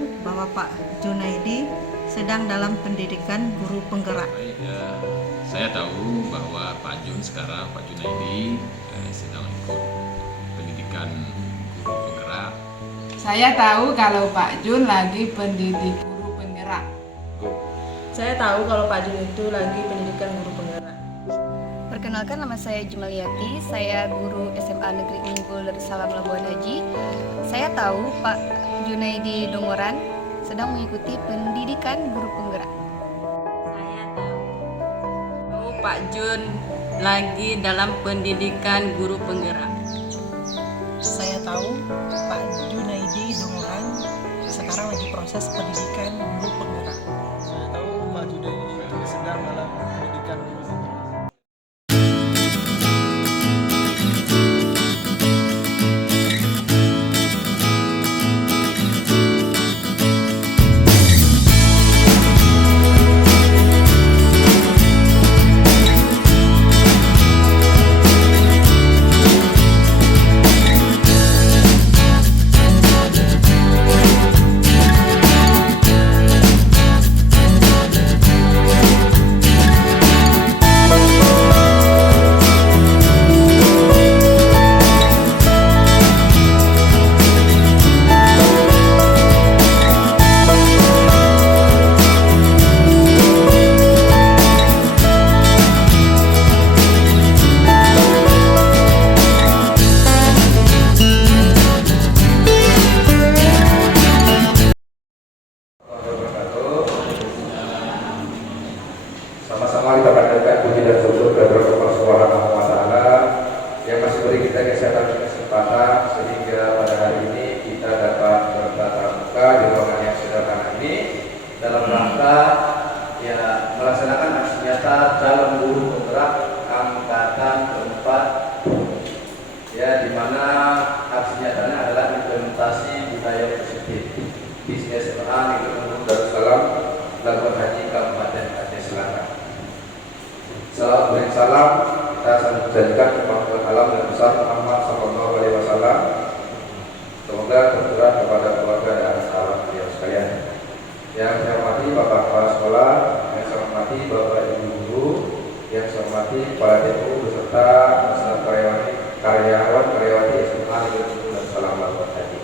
tahu bahwa Pak Junaidi sedang dalam pendidikan guru penggerak? Saya tahu bahwa Pak Junaidi sedang ikut pendidikan guru penggerak. Saya tahu kalau Pak Jun lagi pendidik guru penggerak. Saya tahu kalau Pak Jun itu lagi pendidikan guru penggerak. Perkenalkan, nama saya Jumaliati, saya guru SMA Negeri Unggul Darussalam Labuan Haji. Saya tahu Pak Junaidi Dongoran sedang mengikuti pendidikan guru penggerak. Saya tahu Pak Jun lagi dalam pendidikan guru penggerak. Saya tahu Pak Junaidi Dongoran sekarang lagi proses pendidikan guru penggerak. Saya tahu Pak Junaidi sedang dalam pendidikan guru penggerak. Sama-sama kita panjatkan puji dan syukur kepada Allah Subhanahu wa Ta'ala yang masih beri kita kesehatan dan kesempatan sehingga pada hari ini kita dapat bertatap muka di ruangan yang sederhana ini dalam rangka melaksanakan aksi nyata dalam guru penggerak angkatan keempat, di mana aksi nyatanya adalah implementasi budaya positif di SMA Negeri Unggul Darussalam Labuan Haji Kabupaten Aceh Selatan. Salam kita sambut jadikan kepada alam dan besar Muhammad Sallallahu Alaihi Wasallam. Semoga tercurah kepada keluarga dan sahabat beliau sekalian. Yang saya hormati Bapak Kepala Sekolah, yang saya hormati Bapak Ibu Guru, yang saya hormati Kepala DPU beserta karyawan-karyawati SMA Negeri Unggul Darussalam Labuan Haji.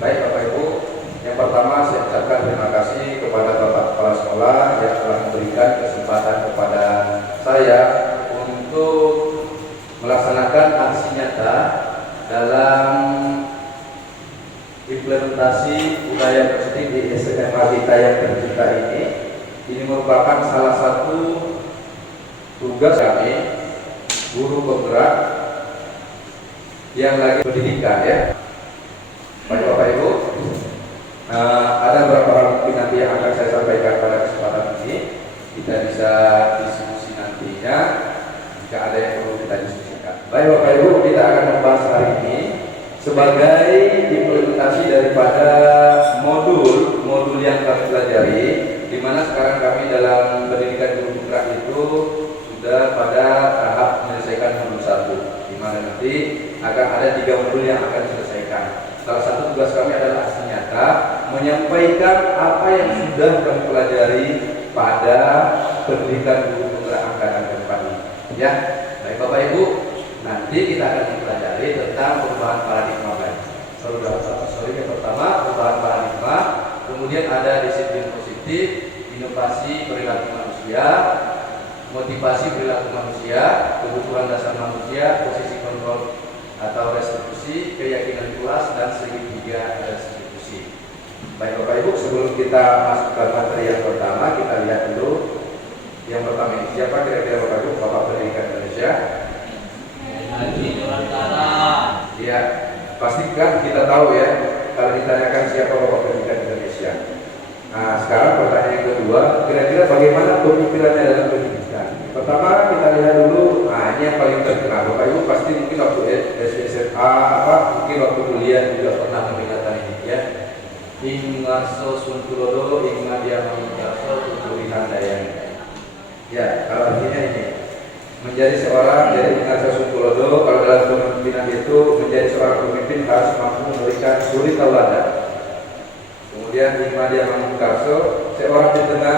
Baik Bapak Ibu, yang pertama saya ucapkan terima kasih kepada Bapak Kepala Sekolah yang telah memberikan kesempatan kepada saya untuk melaksanakan aksi nyata dalam implementasi budaya positif di SMA kita yang tercinta ini. Ini merupakan salah satu tugas kami guru penggerak yang lagi pendidikan Bapak Ibu. Ada beberapa hal mungkin nanti yang akan saya sampaikan pada kesempatan ini. Kita bisa diskusi nantinya jika ada yang perlu kita diskusikan. Baik Bapak Ibu, kita akan membahas hari ini sebagai implementasi daripada modul yang kami pelajari, di mana sekarang kami dalam pendidikan guru penggerak itu sudah pada tahap menyelesaikan modul 1, di mana nanti akan ada 3 modul yang akan diselesaikan. Salah satu tugas kami adalah aksi nyata menyampaikan apa yang sudah kami pelajari pada pendidikan guru penggerak angkatan keempat ini. Baik Bapak Ibu, nanti kita akan mempelajari tentang perubahan paradigma yang pertama perubahan paradigma, kemudian ada disiplin positif, inovasi perilaku manusia, motivasi perilaku manusia, kebutuhan dasar manusia, posisi kontrol atau restitusi, keyakinan puas, dan segitiga restitusi. Baik Bapak Ibu, sebelum kita masuk ke materi yang pertama, kita lihat dulu yang pertama ini. Siapa kira-kira Bapak Ibu Bapak Pendidikan Indonesia? Ya, pasti kan kita tahu ya kalau ditanyakan siapa Bapak Pendidikan Indonesia. Nah, sekarang pertanyaan yang kedua, kira-kira bagaimana pemikirannya dalam pendidikan? Pertama kita lihat dulu, ini yang paling terkenal. Bapak Ibu pasti mungkin waktu SMA mungkin waktu kuliah juga pernah mendengarkan ini Ingarso Suntulodo Ingmadia Mangarso Tuturi Handayani. Kalau artinya ini menjadi seorang dari Ingarso Suntulodo, kalau dalam kepemimpinan itu menjadi seorang pemimpin harus mampu memberikan suri tauladan. Kemudian Ihmadiyah Mangkukarso, seorang di tengah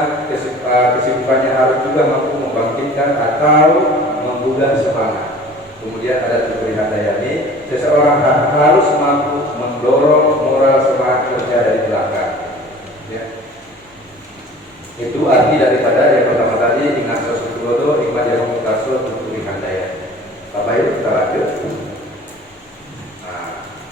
kesibukannya harus juga mampu membangkitkan atau menggugah semangat. Kemudian ada Tutri Handayani, seseorang harus mampu mendorong moral semangat kerja dari belakang. Ya. Itu arti daripada yang pertama tadi, Ignacio Sutulodo, Ihmadiyah Mangkukarso, Tutri Handayani. Bapak Ibu kita lanjut.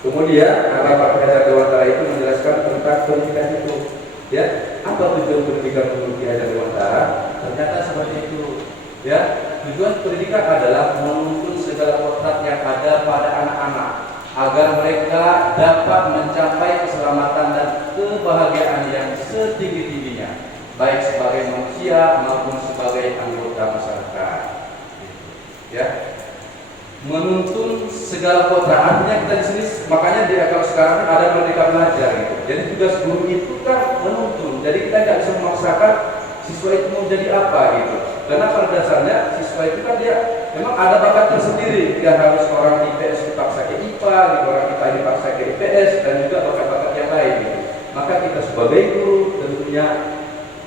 Kemudian Bapak Pengajar Dewantara itu menjelaskan tentang pendidikan itu. Ya, apa tujuan pendidikan menurut Ki Hajar Dewantara? Ternyata seperti itu. Ya, tujuan pendidikan adalah menuntun segala kontrak yang ada pada anak-anak agar mereka dapat mencapai keselamatan dan kebahagiaan yang setinggi-tingginya, baik sebagai manusia maupun sebagai anggota masyarakat. Ya. Menuntun segala kontrak, artinya kita di sini, makanya kalau sekarang ada Merdeka Belajar gitu. Jadi tugas guru itu kan menuntun. Jadi kita tidak bisa memaksakan siswa itu mau jadi apa gitu. Karena pada dasarnya siswa itu kan dia memang ada bakat tersendiri. Dia harus orang IPS dipaksa ke IPA, gitu, orang IPA dipaksa ke IPS, dan juga bakat-bakat yang lain gitu. Maka kita sebagai guru tentunya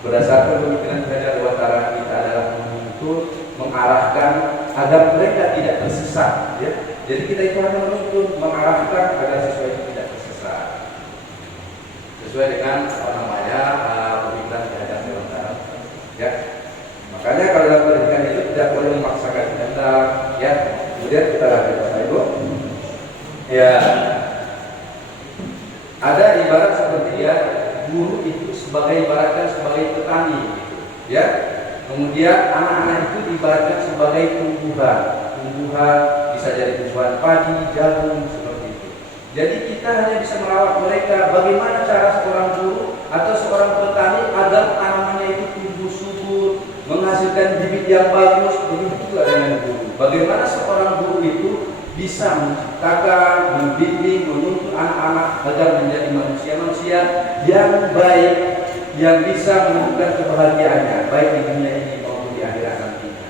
berdasarkan pemikiran Ki Hajar Dewantara, kita adalah menuntun, mengarahkan agar mereka tidak tersesat, ya. Jadi kita itu hanya menuntun, mengarahkan agar siswa itu tidak tersesat, sesuai dengan pemikiran Ki Hajar Dewantara, ya. Makanya kalau dalam pendidikan itu tidak boleh memaksakan kehendak, ya. Kemudian kita lanjut, Bapak Ibu. Ya, ada ibarat seperti ya, guru itu ibaratkan sebagai petani, gitu, ya. Kemudian anak-anak itu diibaratkan sebagai tumbuhan bisa jadi tumbuhan padi, jagung, seperti itu. Jadi kita hanya bisa merawat mereka. Bagaimana cara seorang guru atau seorang petani agar tanamannya itu tumbuh subur, menghasilkan bibit yang bagus? Begitu juga dengan guru. Bagaimana seorang guru itu bisa menciptakan, membimbing, menuntun anak-anak agar menjadi manusia-manusia yang baik, yang bisa menemukan kebahagiaannya baik di dunia ini maupun di akhirat nantinya.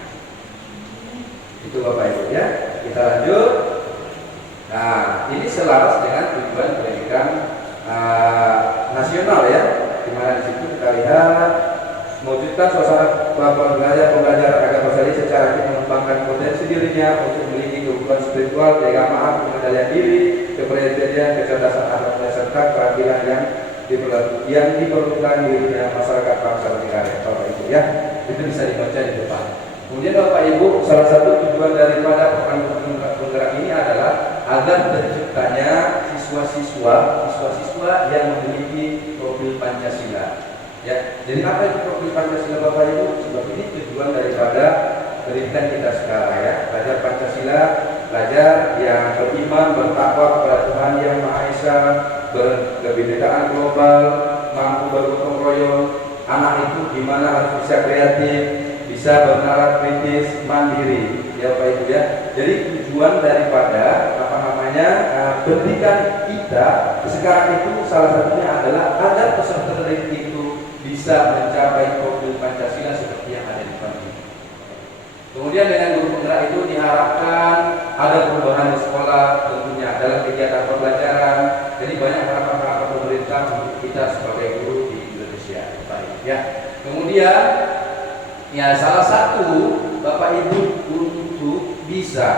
Itu Bapak Ibu, ya. Kita lanjut. Nah, ini selaras dengan tujuan pendidikan nasional, ya. Di mana di situ kita lihat mewujudkan suasana pembelajar agar bersih secara mengembangkan potensi dirinya untuk memiliki kebutuhan spiritual, keagamaan, pengendalian diri, kepribadian, kecerdasan akal, serta keterampilan yang diperlukan di masyarakat bangsa dan negara, Bapak Ibu, ya. Itu bisa dibaca di depan. Kemudian Bapak Ibu, salah satu tujuan daripada program penggerak ini adalah agar terciptanya siswa-siswa yang memiliki profil Pancasila. Ya, jadi apa itu profil Pancasila, Bapak Ibu? Sebab ini tujuan daripada pendidikan kita sekarang, ya. Belajar Pancasila, belajar yang beriman, bertakwa kepada Tuhan Yang Maha Esa, berkebinekaan global, mampu bergotong royong. Anak itu gimana harus bisa kreatif, bisa bernalar kritis, mandiri, ya Bapak Ibu, ya. Jadi tujuan daripada pendidikan kita sekarang itu salah satunya adalah agar peserta didik itu bisa mencapai profil Pancasila seperti yang ada di depan ini. Kemudian dengan guru penggerak itu diharapkan ada perubahan di sekolah, tentunya dalam kegiatan pembelajaran. Jadi banyak harapan-harapan pemerintah untuk kita sebagai guru di Indonesia. Baik, ya. Kemudian ya salah satu Bapak Ibu untuk bisa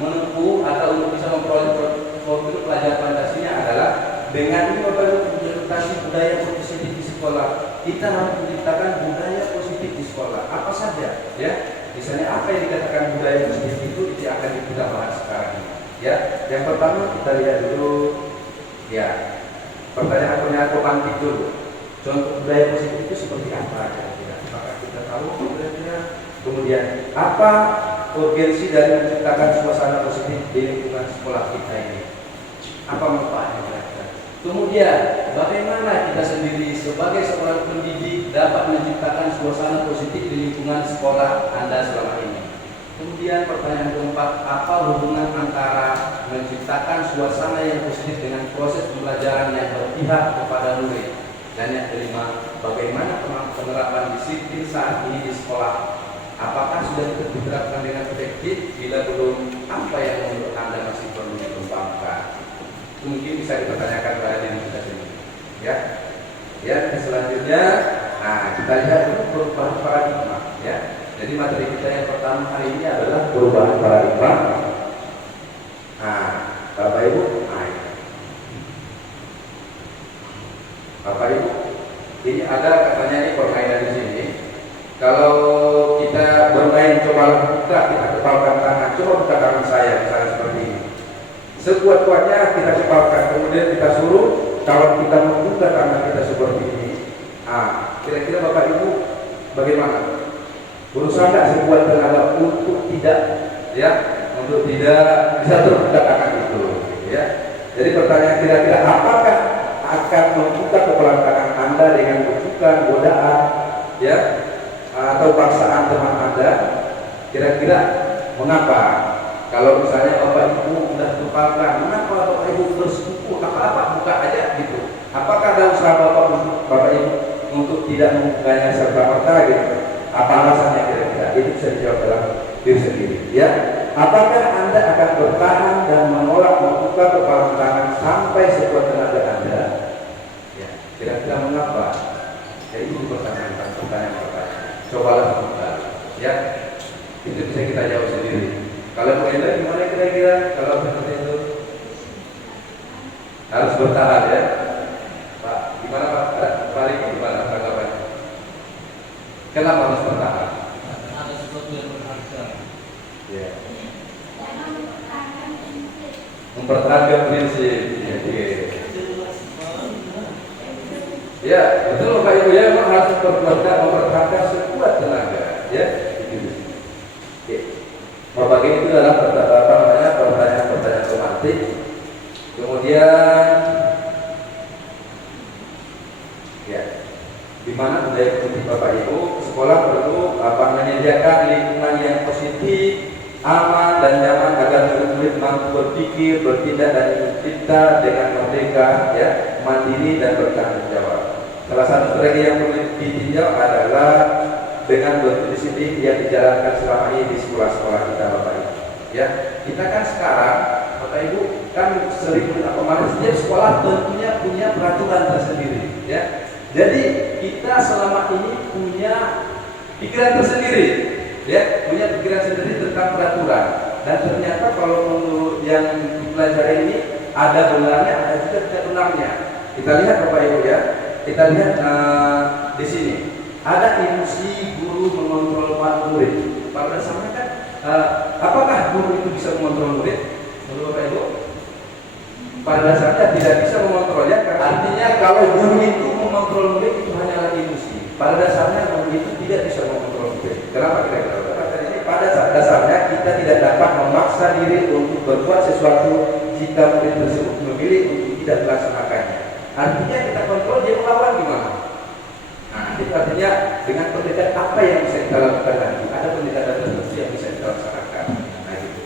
menempuh atau untuk bisa memperoleh profil pelajar Pancasila adalah dengan ini Bapak Ibu implementasi budaya positif di sekolah. Kita harus menciptakan budaya positif di sekolah. Apa saja, ya? Misalnya apa yang dikatakan budaya positif itu akan kita bahas sekarang ini. Ya, yang pertama kita lihat dulu, ya, pertanyaan romantik dulu. Contoh budaya positif itu seperti apa? Kira-kira? Apakah kita tahu kira-kira? Kemudian apa urgensi dari menciptakan suasana positif di lingkungan sekolah kita ini? Apa manfaatnya kira-kira? Kemudian bagaimana kita sendiri sebagai seorang pendidik dapat menciptakan suasana positif di lingkungan sekolah Anda selama ini? Kemudian pertanyaan keempat, apa hubungan antara menciptakan suasana yang positif dengan proses pembelajaran yang berpihak kepada murid? Dan yang kelima, bagaimana penerapan disiplin saat ini di sekolah? Apakah sudah diterapkan dengan efektif? Bila belum, apa yang menurut Anda masih perlu dikembangkan? Mungkin bisa dipertanyakan pada diri kita sendiri. Ya. Ya, selanjutnya, nah kita lihat dulu perubahan paradigma. Ya. Jadi materi kita yang pertama hari ini adalah perubahan paradigma. Nah, Bapak Ibu, Bapak Ibu, ini ada katanya ini permainan di sini. Kalau kita bermain coba buka, kita kepalkan tangan, coba buka tangan saya, misalnya seperti ini. Sekuat-kuatnya kita kepalkan, kemudian kita suruh kawan kita membuka tangan kita seperti ini. Kira-kira Bapak Ibu bagaimana? Berusaha nggak sekuat tenaga untuk tidak, ya, untuk tidak bisa terbuka tangan itu, ya. Jadi pertanyaan kira-kira apakah akan membuka kepalan tangan Anda dengan bujukan, godaan, ya, atau paksaan teman Anda? Kira-kira mengapa? Kalau misalnya Bapak Ibu sudah kepalkan, mengapa Bapak Ibu bersekufu? Apa-apa buka aja gitu. Apakah ada usaha Bapak Ibu untuk tidak membukanya serta-merta gitu? Apa alasannya kira-kira? Itu bisa dijawab dalam diri sendiri, ya. Apakah Anda akan bertahan dan menolak membuka kepalan tangan sampai sekuat tenaga Anda? Ya, kira-kira mengapa? Ya, itu pertanyaan. Cobalah membuka, ya. Itu bisa kita jawab sendiri. Kalau Bu Enda gimana kira-kira kalau seperti itu? Harus bertahan, ya. Pak, gimana Pak Riki, gimana tanggapannya? Kenapa harus bertahan? Ada sesuatu yang berharga. Ya. Mempertahankan prinsip. Ya, betul Bapak Ibu, ya, memang harus mempertahankan sekuat tenaga, ya. Oke. Bapak itu adalah pertanyaan-pertanyaan romantik. Kemudian, ya, di mana budaya kritik Bapak Ibu, sekolah perlu menyediakan lingkungan yang positif, aman dan nyaman agar murid-murid mampu berpikir, bertindak dan mencipta dengan merdeka, ya, mandiri dan bertanggung jawab. Salah satu strategi yang perlu ditinjau adalah dengan bentuk disiplin yang dijalankan selama ini di sekolah-sekolah kita, Bapak Ibu. Ya, kita kan sekarang, Bapak Ibu, kan sering setiap sekolah tentunya punya peraturan tersendiri, ya. Jadi kita selama ini punya pikiran tersendiri, ya, punya pikiran sendiri tentang peraturan. Dan ternyata kalau menurut yang dipelajari ini ada benarnya, ada juga tidak benarnya. Kita lihat Bapak Ibu, ya. Kita lihat di sini ada ilusi guru mengontrol murid. Pada dasarnya kan, apakah guru itu bisa mengontrol murid? Menurut Bapak Ibu, pada dasarnya tidak bisa mengontrolnya. Artinya kalau guru itu mengontrol murid itu hanyalah ilusi. Pada dasarnya guru itu tidak bisa mengontrol murid. Kenapa kira-kira? Karena pada dasarnya kita tidak dapat memaksa diri untuk berbuat sesuatu jika murid tersebut memilih untuk tidak melaksanakannya. Artinya kita kontrol, dia melawan gimana? Nah, itu artinya dengan pendekatan apa yang bisa kita lakukan nanti, ada pendekatan tertentu yang bisa kita laksanakan. Nah, gitu.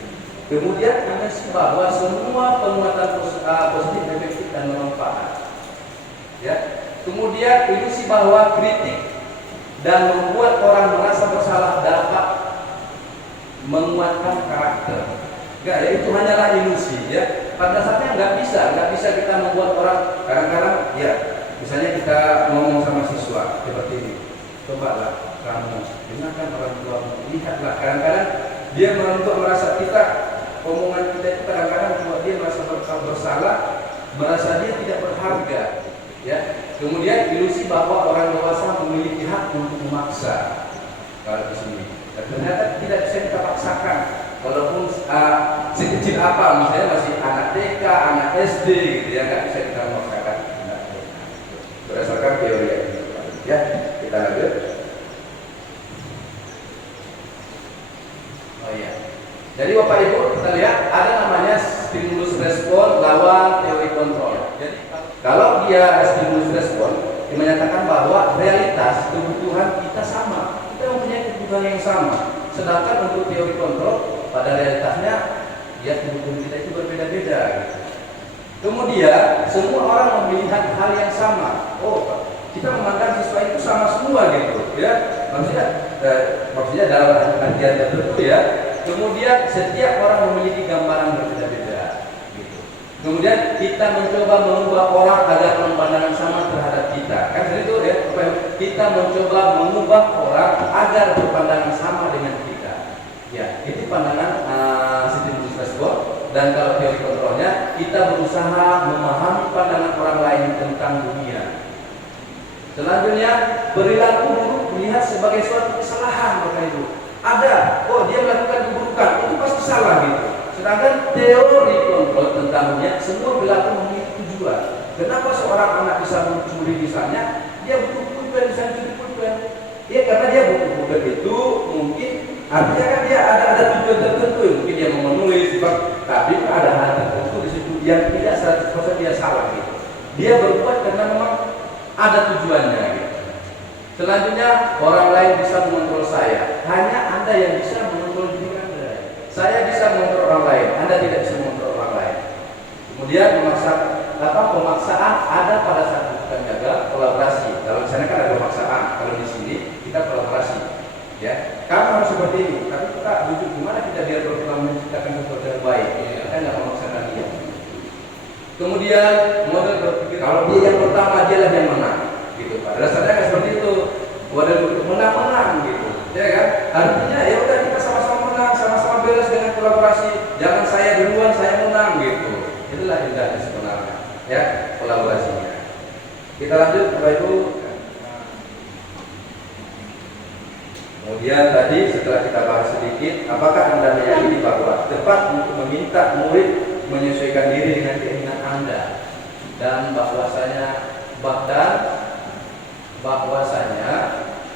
Kemudian bahwa semua penguatan positif, efektif dan bermanfaat. Ya. Kemudian ilusi bahwa kritik dan membuat orang merasa bersalah dapat menguatkan karakter. Enggak, ya, itu hanyalah ilusi, ya. Pada dasarnya nggak bisa kita membuat orang kadang-kadang, ya, misalnya kita ngomong sama siswa seperti ini, cobalah kamu dengarkan orang tua, lihatlah. Kadang-kadang dia merasa kita, omongan kita itu kadang-kadang membuat dia merasa bersalah, merasa dia tidak berharga, ya. Kemudian ilusi bahwa orang dewasa memiliki hak untuk memaksa. Kalau di sini, dan ternyata tidak bisa kita paksakan. Walaupun sekecil apa, misalnya masih anak TK, anak SD, gitu, ya, nggak bisa kita memaksakan. Berdasarkan teori yang ini, ya. Kita lanjut. Oh iya. Jadi Bapak Ibu, kita lihat ada namanya stimulus respon lawan teori kontrol. Jadi kalau dia stimulus respon, dia menyatakan bahwa realitas kebutuhan kita sama, kita mempunyai kebutuhan yang sama. Sedangkan untuk teori kontrol, pada realitasnya ya kebutuhan kita itu berbeda-beda. Kemudian semua orang melihat hal yang sama. Oh, kita memandang siswa itu sama semua gitu, ya. Maksudnya dalam artian tertentu, ya. Kemudian setiap orang memiliki gambaran berbeda-beda. Gitu. Kemudian kita mencoba mengubah orang agar pandangan sama kita mencoba mengubah orang agar berpandangan sama dengan kita. Ya, itu pandangan stimulus respon. Dan kalau teori kontrolnya, kita berusaha memahami pandangan orang lain tentang dunia. Selanjutnya, perilaku buruk dilihat sebagai suatu kesalahan, Bapak Ibu. Ada, oh dia melakukan keburukan, itu pasti salah gitu. Sedangkan teori kontrol tentang dunia, semua perilaku memiliki tujuan. Kenapa seorang anak bisa mencuri misalnya? Dia butuh pulpen, bisa mencuri pulpen. Ya karena dia butuh pulpen itu mungkin artinya kan dia ada tujuan tertentu, mungkin dia mau menulis, tapi ada hal tertentu di situ yang tidak 100% dia salah gitu. Dia berbuat karena memang ada tujuannya gitu. Selanjutnya, orang lain bisa mengontrol saya. Hanya Anda yang bisa mengontrol diri Anda. Saya bisa mengontrol orang lain, Anda tidak bisa mengontrol orang lain. Kemudian pemaksaan ada pada saat kita jaga kolaborasi. Kalau di sana kan ada pemaksaan, kalau di sini kita kolaborasi. Ya, kamu harus seperti ini. Tapi kita butuh gimana kita biar berperan menciptakan sesuatu yang baik. Kita nggak memaksakan dia. Kemudian model berpikir kalau dia yang pertama dialah yang menang, gitu Pak. Dasarnya kan seperti itu. Model berpikir menang-menang gitu, ya kan? Artinya ya udah kita sama-sama menang, sama-sama beres dengan kolaborasi. Jangan saya duluan, saya menang gitu. Itulah indahnya sebenarnya, ya kolaborasinya. Kita lanjut Bapak Ibu. Kemudian tadi setelah kita bahas sedikit, apakah Anda meyakini bahwa tepat untuk meminta murid menyesuaikan diri dengan keinginan Anda dan bahwasanya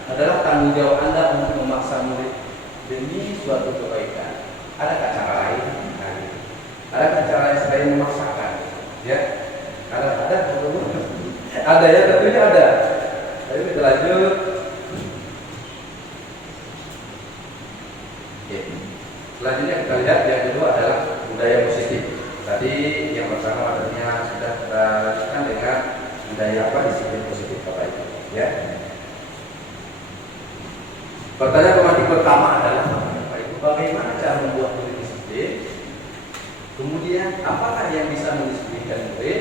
adalah tanggung jawab Anda untuk memaksa murid demi suatu kebaikan. Adakah cara lain? Adakah cara lain selain memaksakan? Ya, ada ya, tentunya ada. Ayo kita lanjut. Selanjutnya kita lihat yang kedua adalah budaya positif. Tadi yang pertama adanya sudah kita lanjutkan dengan budaya disiplin positif Bapak Ibu. Ya. Pertanyaan pematik pertama adalah Bapak Ibu, bagaimana cara membuat murid disiplin? Kemudian apakah yang bisa mendisiplinkan murid?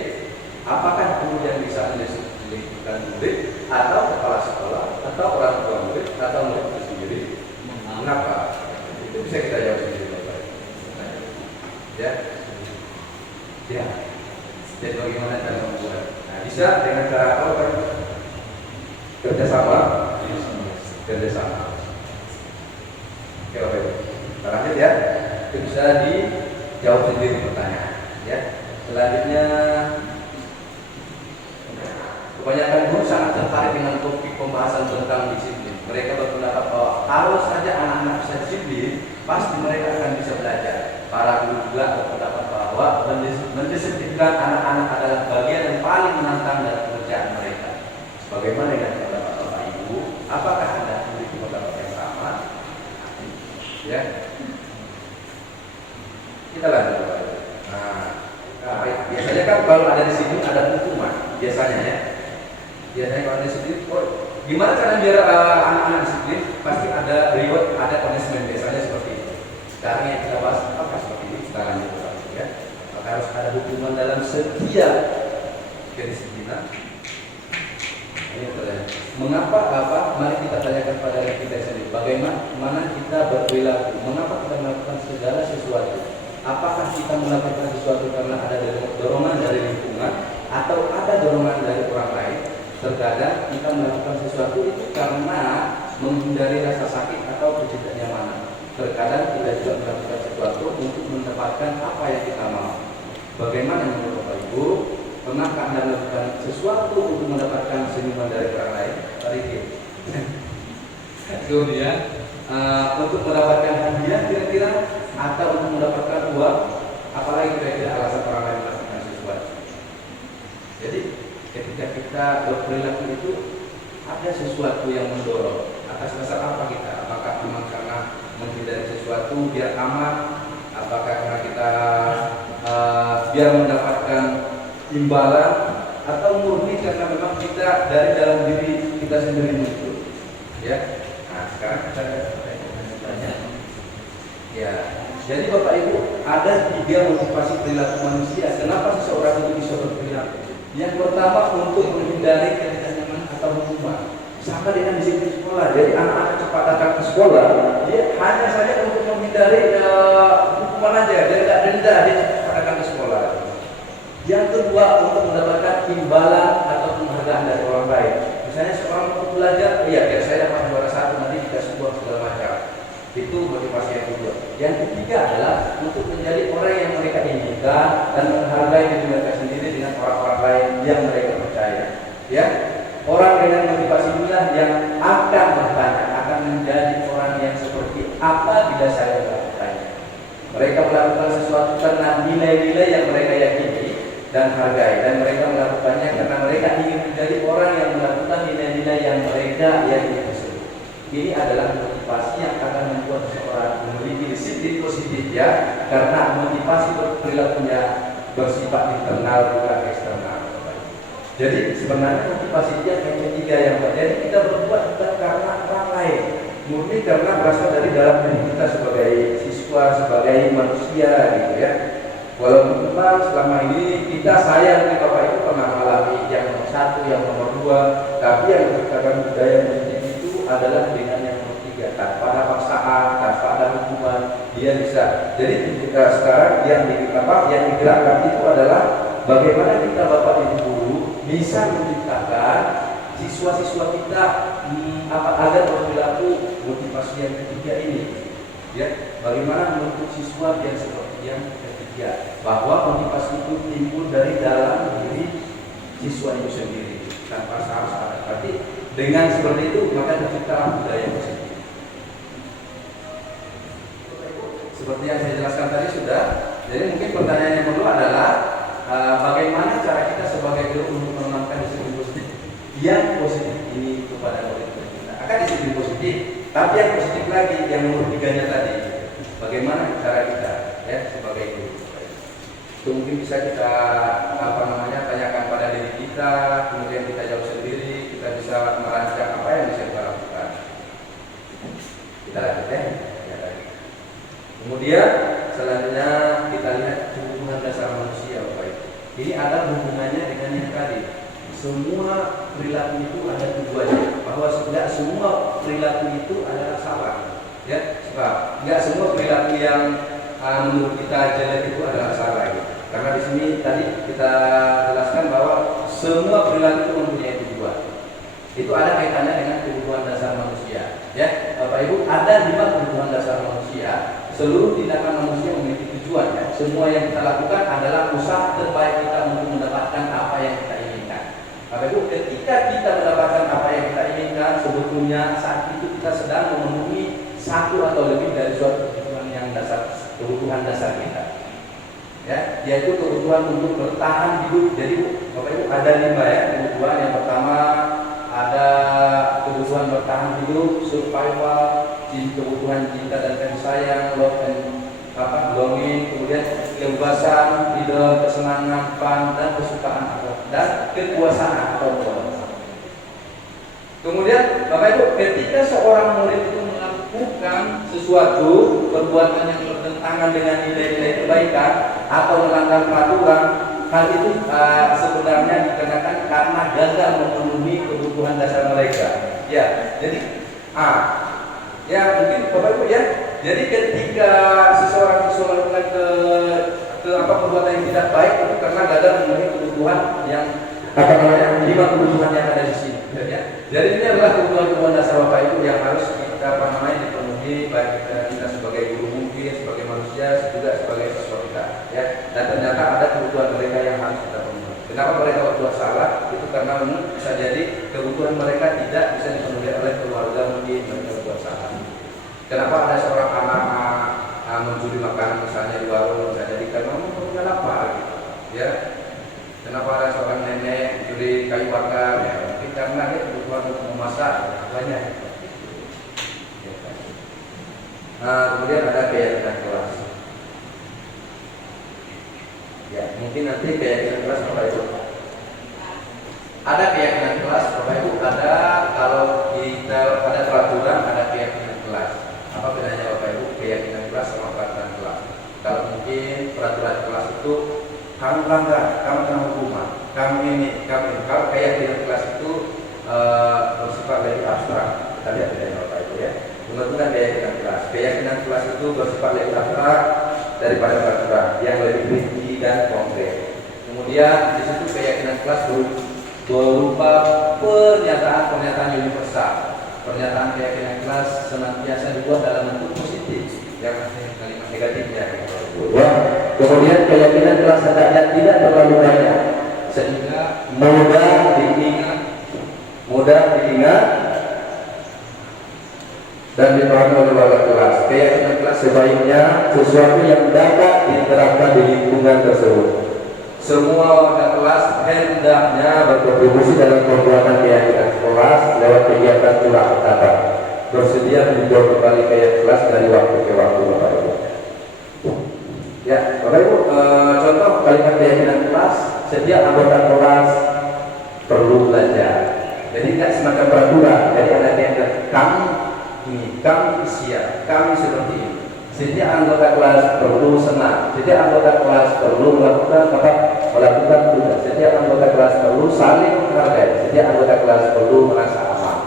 Apakah guru yang bisa mendisiplinkan murid? Atau kepala sekolah? Atau orang tua murid? Atau murid itu sendiri? Mengapa? Itu bisa kita jawab sendiri Bapak Ibu. Ya. Ya. Jadi bagaimana cara membuat? Nah, bisa dengan cara apa Bapak Ibu? Kerjasama. Oke Bapak Ibu. Kita lanjut ya. Itu bisa dijawab sendiri pertanyaan. Ya. Selanjutnya, kebanyakan guru sangat tertarik dengan topik pembahasan tentang disiplin. Mereka berpendapat bahwa kalau saja anak-anak bisa disiplin, pasti mereka akan bisa belajar. Para guru juga berpendapat bahwa mendisiplinkan anak-anak adalah bagian yang paling menantang dalam pekerjaan mereka. Bagaimana dengan pendapat Bapak Ibu? Apakah Anda memiliki pendapat yang sama? Ya, kita lanjut Bapak Ibu. Nah, biasanya kan kalau ada di sini ada hukuman, biasanya ya. Biasanya kalau ada disiplin, gimana cara biar anak-anak disiplin? Pasti ada reward, ada punishment, biasanya seperti itu. Sekarang yang kita bahas apa seperti ini? Kita lanjut ya. Maka harus ada hukuman dalam setiap kedisiplinan. Ini pertanyaan. Mengapa Mari kita tanyakan pada diri kita sendiri. Bagaimana kita berperilaku? Mengapa kita melakukan segala sesuatu? Apakah kita melakukan sesuatu karena ada dorongan dari lingkungan atau ada dorongan dari orang lain? Terkadang kita melakukan sesuatu itu karena menghindari rasa sakit atau ketidaknyamanan. Terkadang kita juga melakukan sesuatu untuk mendapatkan apa yang kita mau. Bagaimana menurut Bapak Ibu? Pernahkah Anda melakukan sesuatu untuk mendapatkan senyuman dari orang lain? Kemudian untuk mendapatkan hadiah kira-kira atau untuk mendapatkan uang, apalagi kira-kira alasan orang lain melakukan sesuatu. Jadi ketika kita berperilaku itu ada sesuatu yang mendorong. Atas dasar apa kita? Apakah memang karena menghindari sesuatu biar aman? Apakah karena kita biar mendapatkan imbalan? Atau murni karena memang kita dari dalam diri kita sendiri muncul? Ya. Nah sekarang kita tanya. Ya. Jadi Bapak Ibu, ada 3 motivasi perilaku manusia. Kenapa seseorang itu bisa berperilaku? Yang pertama untuk menghindari ketidaknyamanan atau hukuman. sekolah, dia hanya saja untuk menghindari hukuman aja, dia tidak denda, dia katakan di sekolah. Yang kedua, untuk mendapatkan imbalan atau penghargaan dari orang lain. Misalnya seorang untuk belajar, iya biar saya dapat juara 1 nanti dikasih uang segala macam. Itu motivasi yang kedua. Yang ketiga adalah untuk menjadi orang yang mereka inginkan dan menghargai diri mereka sendiri dengan orang-orang lain yang mereka percaya. Ya, orang dengan motivasi inilah yang akan bertanya, akan menjadi orang yang seperti apa bila saya melakukannya. Mereka melakukan sesuatu karena nilai-nilai yang mereka yakini dan hargai, dan mereka melakukannya karena mereka ingin menjadi orang yang melakukan nilai-nilai yang mereka yakini tersebut. Ini adalah motivasi yang akan membuat seseorang memiliki disiplin positif, ya, karena motivasi perilakunya bersifat internal bukan eksternal. Jadi sebenarnya motivasi dia yang ketiga yang jadi kita berbuat bukan karena orang lain, murni karena berasal dari dalam diri kita sebagai siswa, sebagai manusia, gitu ya. Walaupun memang selama ini kita sayang di Bapak Ibu pernah mengalami yang nomor 1, yang nomor 2, tapi yang menciptakan budaya positif itu adalah dengan yang nomor 3, tanpa ada paksaan, tanpa ada hukuman, dia bisa. Jadi kita sekarang yang digerakkan itu adalah bagaimana kita Bapak Ibu guru bisa menciptakan siswa-siswa kita agar berperilaku motivasi yang ketiga ini, ya. Bagaimana membentuk siswa yang seperti yang ketiga, bahwa motivasi itu timbul dari dalam diri siswa itu sendiri tanpa harus ada. Berarti dengan seperti itu maka terciptalah budaya positif. Seperti yang saya jelaskan tadi sudah. Jadi mungkin pertanyaan yang kedua adalah bagaimana cara kita sebagai guru untuk menanamkan disiplin positif yang positif ini kepada murid-murid kita. Akan disiplin positif, tapi yang positif lagi yang nomor 3-nya tadi. Bagaimana cara kita, ya, sebagai guru. Itu mungkin bisa kita tanyakan pada diri kita, kemudian kita jawab sendiri, kita bisa merancang apa yang bisa kita lakukan. Kita lanjut, ya. Kemudian selanjutnya kita lihat hubungan dasar manusia, Bapak Ibu. Ini ada hubungannya dengan yang tadi. Semua perilaku itu ada tujuannya, bahwa tidak semua perilaku itu adalah salah, ya. Sebab tidak semua perilaku yang menurut kita jelek itu adalah salah, gitu. Karena di sini tadi kita jelaskan bahwa semua perilaku itu mempunyai tujuan. Itu ada kaitannya dengan kebutuhan dasar manusia, ya. Bapak Ibu, ada 5 kebutuhan dasar manusia. Seluruh tindakan manusia memiliki tujuan, ya. Semua yang kita lakukan adalah usaha terbaik kita untuk mendapatkan apa yang kita inginkan. Bapak Ibu, ketika kita mendapatkan apa yang kita inginkan, sebetulnya saat itu kita sedang memenuhi satu atau lebih dari suatu kebutuhan dasar kita, ya, yaitu kebutuhan untuk bertahan hidup. Jadi Bapak Ibu ada 5, ya, kebutuhan. Yang pertama ada kebutuhan bertahan hidup, survival, kebutuhan cinta dan kasih sayang, love and belonging, kemudian kebebasan, freedom, kesenangan, fun, dan kesukaan dan kekuasaan atau kekuasaan. Kemudian Bapak Ibu, ketika seorang murid itu melakukan sesuatu perbuatan yang bertentangan dengan nilai-nilai kebaikan atau melanggar peraturan, hal itu sebenarnya dikarenakan karena gagal memenuhi kebutuhan dasar mereka. Ya, jadi ya mungkin Bapak Ibu, ya. Jadi ketika seseorang melakukan perbuatan yang tidak baik itu karena gagal memenuhi kebutuhan yang 5 kebutuhan yang ada di sini, ya. Jadi ini adalah kebutuhan dasar Bapak Ibu yang harus kita dipenuhi, baik kita sebagai guru mungkin, sebagai manusia, juga sebagai siswa kita, ya. Dan ternyata ada kebutuhan mereka yang harus kita penuhi. Kenapa mereka berbuat salah? Itu karena bisa jadi kebutuhan mereka tidak bisa dipenuhi oleh keluarga, mungkin mereka berbuat salah. Kenapa ada seorang anak mencuri makanan misalnya di warung, bisa jadi karena perutnya lapar, gitu, ya. Kenapa ada seorang nenek mencuri kayu bakar? Ya, mungkin karena dia kebutuhan untuk memasak banyak. Kemudian ada keyakinan kelas. Ya, mungkin nanti keyakinan kelas Bapak Ibu. Ada keyakinan kelas Bapak Ibu, ada kalau kita ada peraturan, ada keyakinan kelas. Apa bedanya Bapak Ibu keyakinan kelas sama peraturan kelas? Kalau mungkin peraturan kelas itu kamu melanggar, kamu kena hukuman, kamu ini. Kalau keyakinan kelas itu bersifat lebih abstrak. Kita lihat bedanya Bapak Ibu, ya. Kebetulan keyakinan kelas itu bersifat lebih abstrak daripada peraturan yang lebih rinci dan konkret. Kemudian di situ keyakinan kelas berupa pernyataan-pernyataan universal. Pernyataan keyakinan kelas senantiasa dibuat dalam bentuk positif, yang kalimat negatifnya. Ya. Kemudian keyakinan kelas hendaknya tidak terlalu banyak sehingga mudah diingat dan dipahami oleh warga kelas. Keyakinan kelas sebaiknya sesuatu yang dapat diterapkan di lingkungan tersebut. Semua warga kelas hendaknya berkontribusi dalam pembuatan keyakinan kelas lewat kegiatan curah kata. Bersedia meninjau kembali keyakinan kelas dari waktu ke waktu, Bapak Ibu. Ya, Bapak Ibu, contoh kalimat keyakinan kelas: setiap anggota kelas perlu belajar. Jadi tidak semacam peraturan. Jadi ada yang kami siap, kami seperti ini. Setiap anggota kelas perlu senang. Setiap anggota kelas perlu melakukan tugas. Setiap anggota kelas perlu saling menghargai. Setiap anggota kelas perlu merasa aman.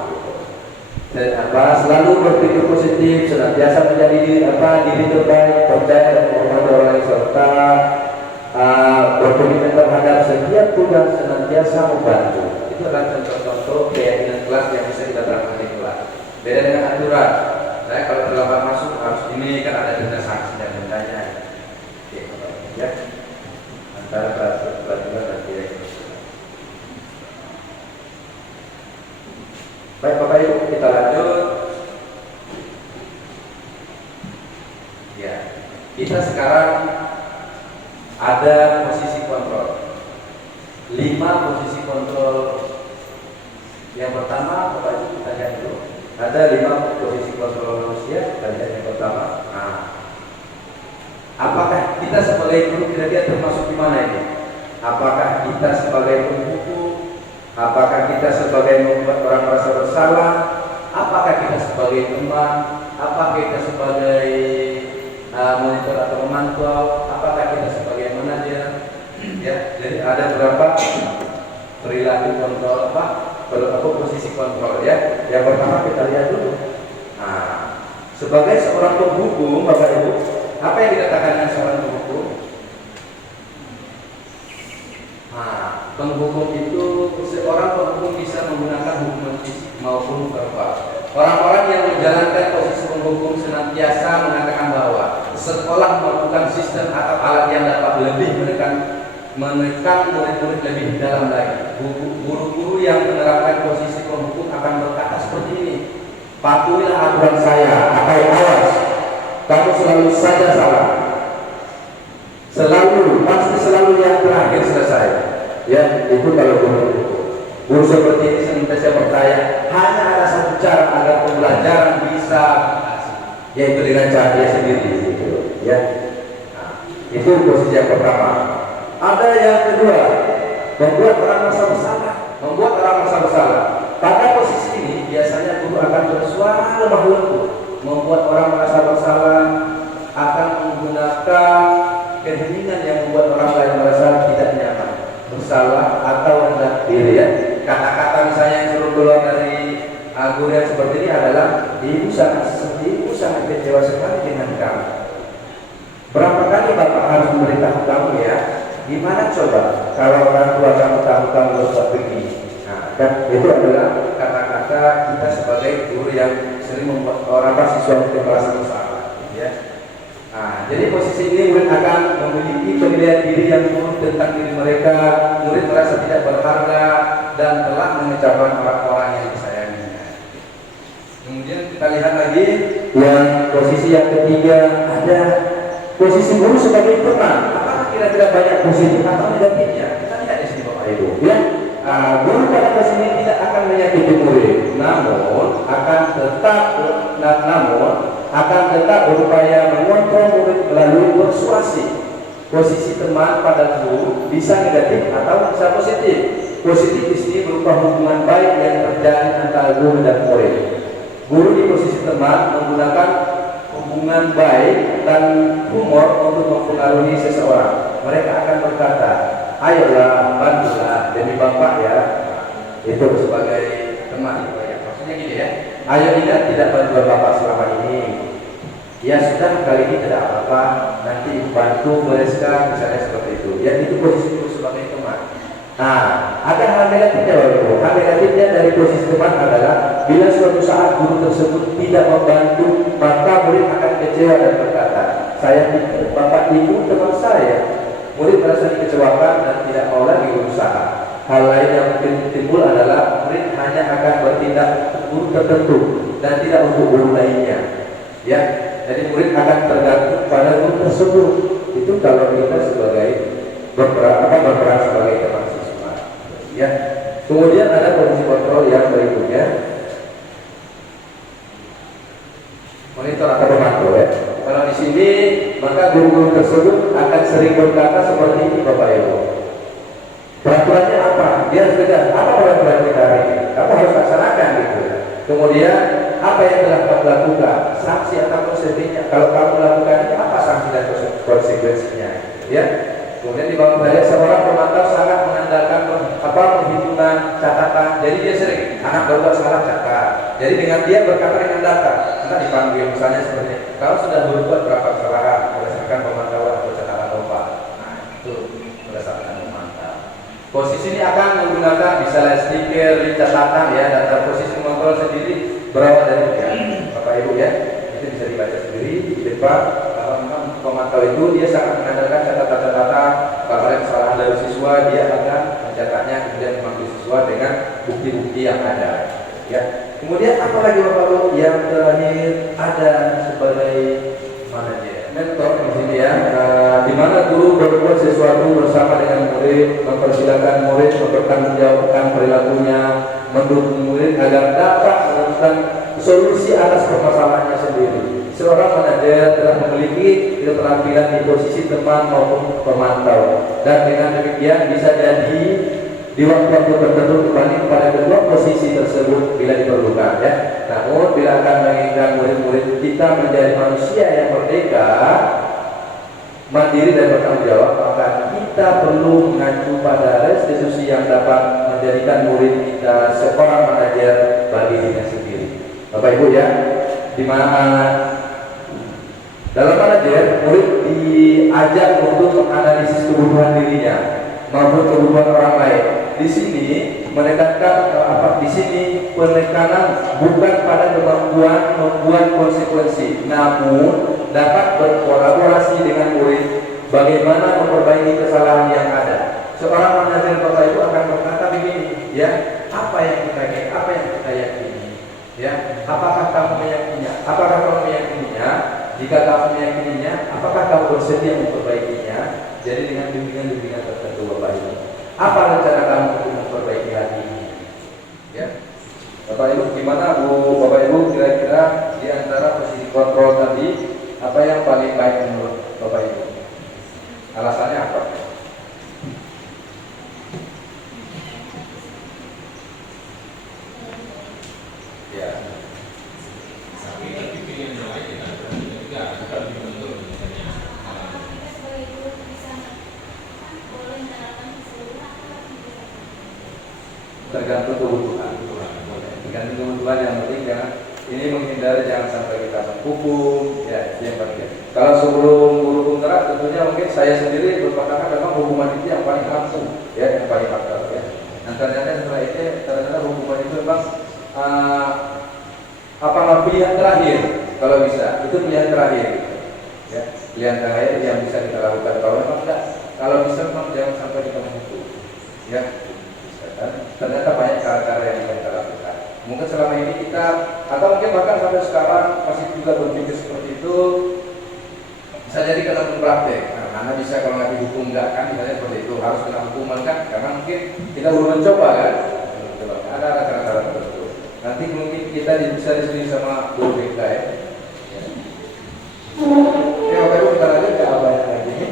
Selalu berpikir positif, senantiasa menjadi diri terbaik, percaya dan menghormati orang lain, serta berkomitmen terhadap setiap tugas, senantiasa membantu. Itu adalah contoh-contoh keyakinan kelas yang bisa kita terapkan di kelas. Beda dengan aturan. Saya kalau terlambat masuk harus ini, kan ada denda sanksi dan dendanya. Oke, ya. Antara kelas pelajaran dan direktur. Baik Bapak Ibu, kita lanjut. Ya, kita sekarang ada posisi kontrol. 5 posisi kontrol. Yang pertama, Bapak Ibu kita lihat dulu. Ada 5 posisi kontrol manusia. Kita lihat yang pertama. Nah, apakah kita sebagai guru kira-kira termasuk di mana ini? Apakah kita sebagai penghukum? Apakah kita sebagai membuat orang merasa bersalah? Apakah kita sebagai teman? Apakah kita sebagai monitor atau memantau? Apakah kita sebagai manajer? Ya, jadi ada berapa perilaku kontrol posisi kontrol ya. Yang pertama kita lihat dulu. Nah, sebagai seorang penghukum, Bapak Ibu, apa yang dikatakan dengan seorang penghukum? Nah, penghukum itu seorang penghukum bisa menggunakan hukuman fisik maupun verbal. Orang-orang yang menjalankan posisi penghukum senantiasa mengatakan bahwa sekolah melakukan sistem atau alat yang dapat lebih menekan murid-murid lebih dalam lagi. Guru-guru yang menerapkan posisi penghukum akan berkata seperti ini: patuhilah aturan saya, atau awas, kamu selalu saja salah. Pasti selalu yang terakhir selesai. Ya, itu kalau guru seperti ini senantiasa bertanya, hanya ada satu cara agar pembelajaran bisa, yaitu dengan cara dia sendiri. Gitu. Ya, nah, itu posisi yang pertama. Ada yang kedua, membuat orang merasa bersalah. Pada posisi ini biasanya guru akan bersuara lemah lembut, membuat orang merasa bersalah, akan menggunakan keheningan yang membuat orang lain merasa tidak nyaman, bersalah atau rendah diri. Ya, kata-kata misalnya yang suruh keluar dari guru yang seperti ini adalah, ibu sangat kecewa sekali dengan kamu. Berapa kali Bapak harus memberitahu kamu ya? Gimana coba kalau orang tua kamu tahu kamu harus pergi? Nah, kan itu adalah kata-kata kita sebagai guru yang sering membuat orang siswa merasa bersalah. Ya. Nah, jadi posisi ini murid akan memiliki penilaian diri yang buruk tentang diri mereka. Murid merasa tidak berharga dan telah mengecewakan orang-orang yang disayanginya. Kemudian kita lihat lagi yang posisi yang ketiga, ada posisi guru sebagai teman. Kira-kira banyak positif atau negatifnya? Kita lihat di sini Bapak Ibu. Ya, guru pada posisi ini tidak akan menyakiti murid, namun akan tetap berupaya mengontrol murid melalui persuasi. Posisi teman pada guru bisa negatif atau bisa positif. Positif di sini berupa hubungan baik yang terjadi antara guru dan murid. Guru di posisi teman menggunakan hubungan baik dan humor untuk mempengaruhi seseorang. Mereka akan berkata, ayolah, bantulah demi Bapak ya. Itu sebagai teman ya. Maksudnya gini ya, ayo ingat tidak bantu Bapak selama ini. Ya sudah, kali ini tidak apa-apa, nanti bantu bereskan, misalnya seperti itu. Ya, itu posisi guru sebagai teman. Nah, ada hal negatifnya Bapak Ibu. Hal negatifnya dari posisi teman adalah bila suatu saat guru tersebut tidak membantu, maka murid akan kecewa dan berkata, saya pikir Bapak Ibu teman saya. Murid merasa dikecewakan dan tidak mau lagi berusaha. Hal lain yang mungkin timbul adalah murid hanya akan bertindak untuk guru tertentu dan tidak untuk guru lainnya. Ya, jadi murid akan tergantung pada guru tersebut. Itu kalau kita sebagai berperan sebagai teman siswa. Ya. Kemudian ada fungsi kontrol yang berikutnya, monitor atau pemantau ya. Kalau di sini maka guru-guru tersebut akan sering berkata seperti ini Bapak Ibu. Peraturannya apa? Dia harus tegas. Apa peraturan kita hari ini? Kamu harus laksanakan gitu. Kemudian apa yang telah kamu lakukan? Sanksi atau konsekuensinya? Kalau kamu lakukan apa sanksi dan konsekuensinya? Ya. Kemudian di bawah tadi seorang pemantau sangat mengandalkan perhitungan catatan. Jadi dia sering anak berbuat salah catat. Jadi dengan dia berkata dengan data. Nanti dipanggil misalnya seperti kalau sudah berbuat berapa kesalahan berdasarkan pemantauan atau catatan lupa. Nah itu berdasarkan pemantau. Posisi ini akan menggunakan misalnya stiker, catatan ya, data posisi pengontrol sendiri berawal dari Bapak Ibu ya. Itu bisa dibaca sendiri di depan. Pemantau itu dia sangat mengandalkan catatan-catatan. Kalau ada kesalahan dari siswa, dia akan mencatatnya kemudian memanggil siswa dengan bukti-bukti yang ada. Ya. Kemudian apalagi Bapak Ibu yang terakhir ada sebagai mentor di sini ya, di mana guru berbuat sesuatu bersama dengan murid, mempersilahkan murid mempertanggungjawabkan perilakunya, mendukung murid agar dapat menemukan solusi atas permasalahannya sendiri. Seorang manajer telah memiliki keterampilan di posisi teman maupun pemantau, dan dengan demikian bisa jadi di waktu-waktu tertentu kembali kepada kedua posisi tersebut bila diperlukan ya. Namun bila akan menginginkan murid-murid kita menjadi manusia yang merdeka, mandiri dan bertanggung jawab, maka kita perlu mengacu pada restitusi yang dapat menjadikan murid kita seorang manajer bagi dirinya sendiri. Bapak Ibu ya, di mana dalam manajer, murid diajak untuk menganalisis kebutuhan dirinya maupun kebutuhan orang lain. Di sini menekankan di sini penekanan bukan pada kemampuan membuat konsekuensi, namun dapat berkolaborasi dengan murid bagaimana memperbaiki kesalahan yang ada. Seorang manajer Bapak Ibu akan berkata begini, ya, apa yang kita yakini, ya, apakah kamu meyakininya? Apakah kamu meyakininya? Jika kamu meyakininya, apakah kamu bersedia memperbaikinya? Jadi dengan bimbingan-bimbingan tertentu Bapak Ibu. Apa rencana kamu untuk memperbaiki hati ini? Ya, Bapak Ibu, gimana Bapak Ibu kira-kira di antara posisi kontrol tadi apa yang paling baik menurut Bapak Ibu? Alasannya apa? Ya. Tergantung kebutuhan yang penting jangan ini menghindari jangan sampai kita menghukum ya yang penting. Kalau sebelum guru penggerak tentunya mungkin saya sendiri berpandangan memang hukuman itu yang paling langsung ya, yang paling aktual ya. Dan ternyata setelah itu ternyata hukuman itu memang pilihan terakhir kalau bisa, itu pilihan terakhir ya, pilihan terakhir yang bisa kita lakukan. Kalau memang enggak, kalau bisa memang jangan sampai kita menghukum ya. Ternyata banyak cara-cara yang bisa kita lakukan. Mungkin selama ini kita atau mungkin bahkan sampai sekarang masih juga berpikir seperti itu, bisa jadi kena praktek. Nah, karena bisa kalau nggak dihukum nggak kan, misalnya seperti itu harus kena hukuman kan? Karena mungkin kita belum mencoba kan? Ada cara-cara tertentu. Nanti mungkin kita bisa diskusi sama guru BK ya. Ya, Bapak Ibu kita lanjut ke apa yang lagi?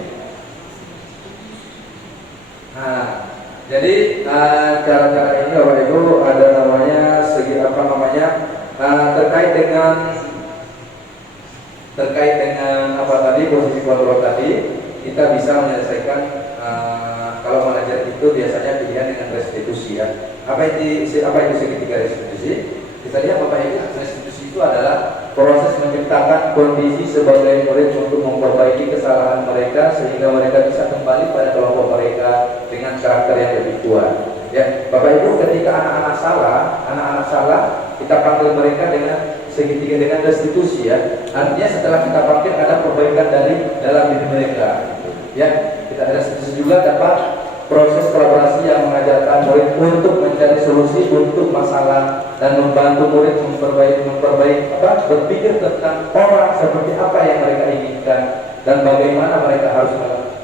Nah. Jadi cara-cara ini Bapak Ibu ada namanya terkait dengan apa tadi posisi kontrol tadi kita bisa menyelesaikan kalau manajer itu biasanya pilihan dengan restitusi ya. Apa itu segitiga restitusi? Kita lihat Bapak Ibu, restitusi itu adalah proses menciptakan kondisi sebagai murid untuk memperbaiki kesalahan mereka sehingga mereka bisa kembali pada kelompok mereka dengan karakter yang lebih kuat. Ya, Bapak Ibu, ketika anak-anak salah, kita panggil mereka dengan segitiga, dengan restitusi ya. Artinya setelah kita panggil ada perbaikan dari dalam diri mereka. Ya, kita restitusi juga dapat proses kolaborasi yang mengajarkan murid untuk mencari solusi untuk masalah dan membantu murid berpikir tentang orang seperti apa yang mereka inginkan dan bagaimana mereka harus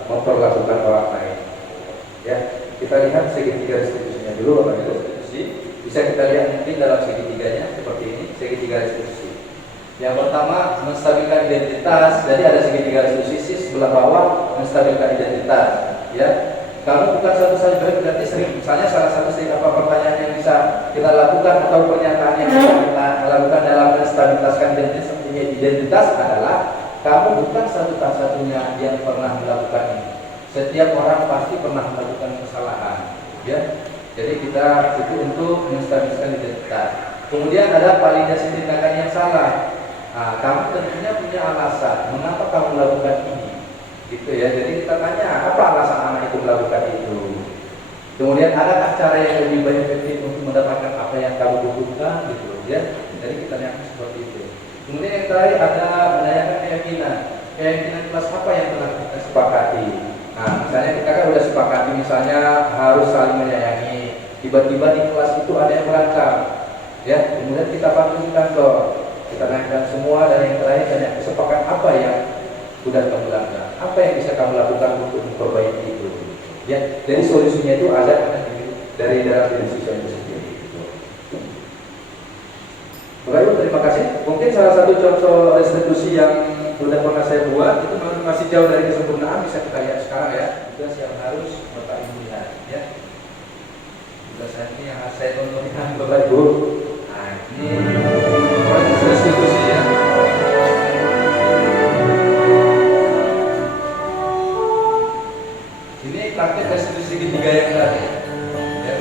memperlakukan orang lain. Ya, kita lihat segitiga restitusinya dulu. Bapak Ibu, restitusi bisa kita lihat mungkin dalam segitiganya seperti ini, segitiga restitusi. Yang pertama, menstabilkan identitas. Jadi ada segitiga restitusi sebelah bawah, menstabilkan identitas. Ya, kalau bukan satu saja berarti sering. Misalnya salah satu pertanyaan yang bisa kita lakukan atau pernyataan yang bisa kita lakukan dalam menstabilkan identitas adalah kamu bukan satu-satunya yang pernah melakukan ini. Setiap orang pasti pernah melakukan kesalahan, ya. Jadi kita itu untuk menstabilkan identitas. Kemudian ada validasi tindakan yang salah. Nah, kamu tentunya punya alasan mengapa kamu melakukan ini, gitu ya. Jadi kita tanya apa alasan anak itu melakukan itu. Kemudian adakah cara yang lebih baik efektif untuk mendapatkan apa yang kamu butuhkan, gitu ya. Jadi kita lihat seperti itu. Kemudian yang terakhir ada menanyakan keyakinan kelas apa yang telah kita sepakati. Nah, misalnya kita kan udah sepakati misalnya harus saling menyayangi. Tiba-tiba di kelas itu ada yang merancang, ya. Kemudian kita panggil di kantor, kita naikkan semua dan yang terakhir tanya kesepakatan apa yang sudah kamu lakukan, apa yang bisa kamu lakukan untuk memperbaiki itu. Ya, jadi solusinya itu ada dari dalam diri siswa itu sendiri. Bapak Ibu, terima kasih. Mungkin salah satu contoh restitusi yang sudah pernah saya buat itu masih jauh dari kesempurnaan, bisa kita lihat sekarang ya. Tugas yang harus Bapak Ibu lihat ya. Tugas saya ini yang harus saya tontonkan Bapak Ibu. Nah, ini proses restitusi ya. Ini praktik restitusi ketiga yang tadi. Ya.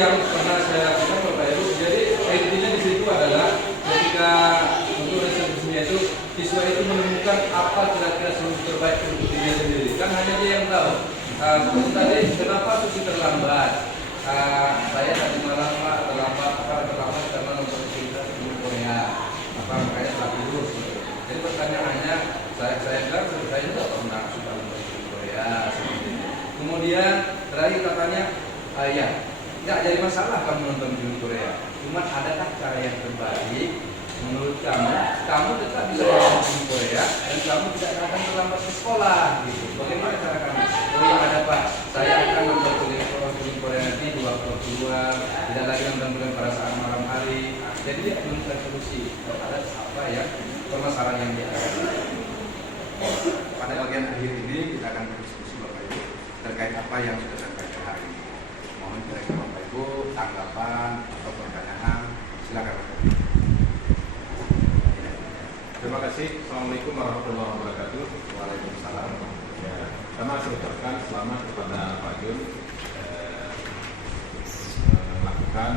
yang pernah saya lakukan Bapak Ibu, jadi intinya di situ adalah ketika untuk resolusinya itu siswa itu menemukan apa kira-kira solusi terbaik untuk dirinya sendiri, kan hanya dia yang tahu. Seperti tadi, kenapa Susi terlambat? Saya tadi malam Pak terlambat karena nonton cerita film Korea, makanya telah tidur. Jadi pertanyaannya, saya bilang saya juga pernah suka nonton film Korea seperti itu. Kemudian terakhir katanya, ya nggak jadi masalah kamu nonton film Korea, cuma adakah cara yang terbaik menurut kamu? Kamu tetap bisa nonton film Korea dan kamu tidak akan terlambat ke sekolah, gitu. Bagaimana cara kamu? Oh ya ada Pak, saya akan nonton film Korea nanti di waktu luar, tidak lagi nonton film pada saat malam hari. Jadi dia menemukan solusi terhadap apa ya permasalahan yang dia alami. Pada bagian akhir ini kita akan berdiskusi Bapak Ibu terkait apa yang sudah disampaikan hari ini. Mohon kira-kira Bapak Ibu tanggapan atau pertanyaan, silakan Bapak Ibu. Terima kasih. Assalamualaikum warahmatullahi wabarakatuh. Waalaikumsalam. Ya, pertama saya ucapkan selamat kepada Pak Jun melakukan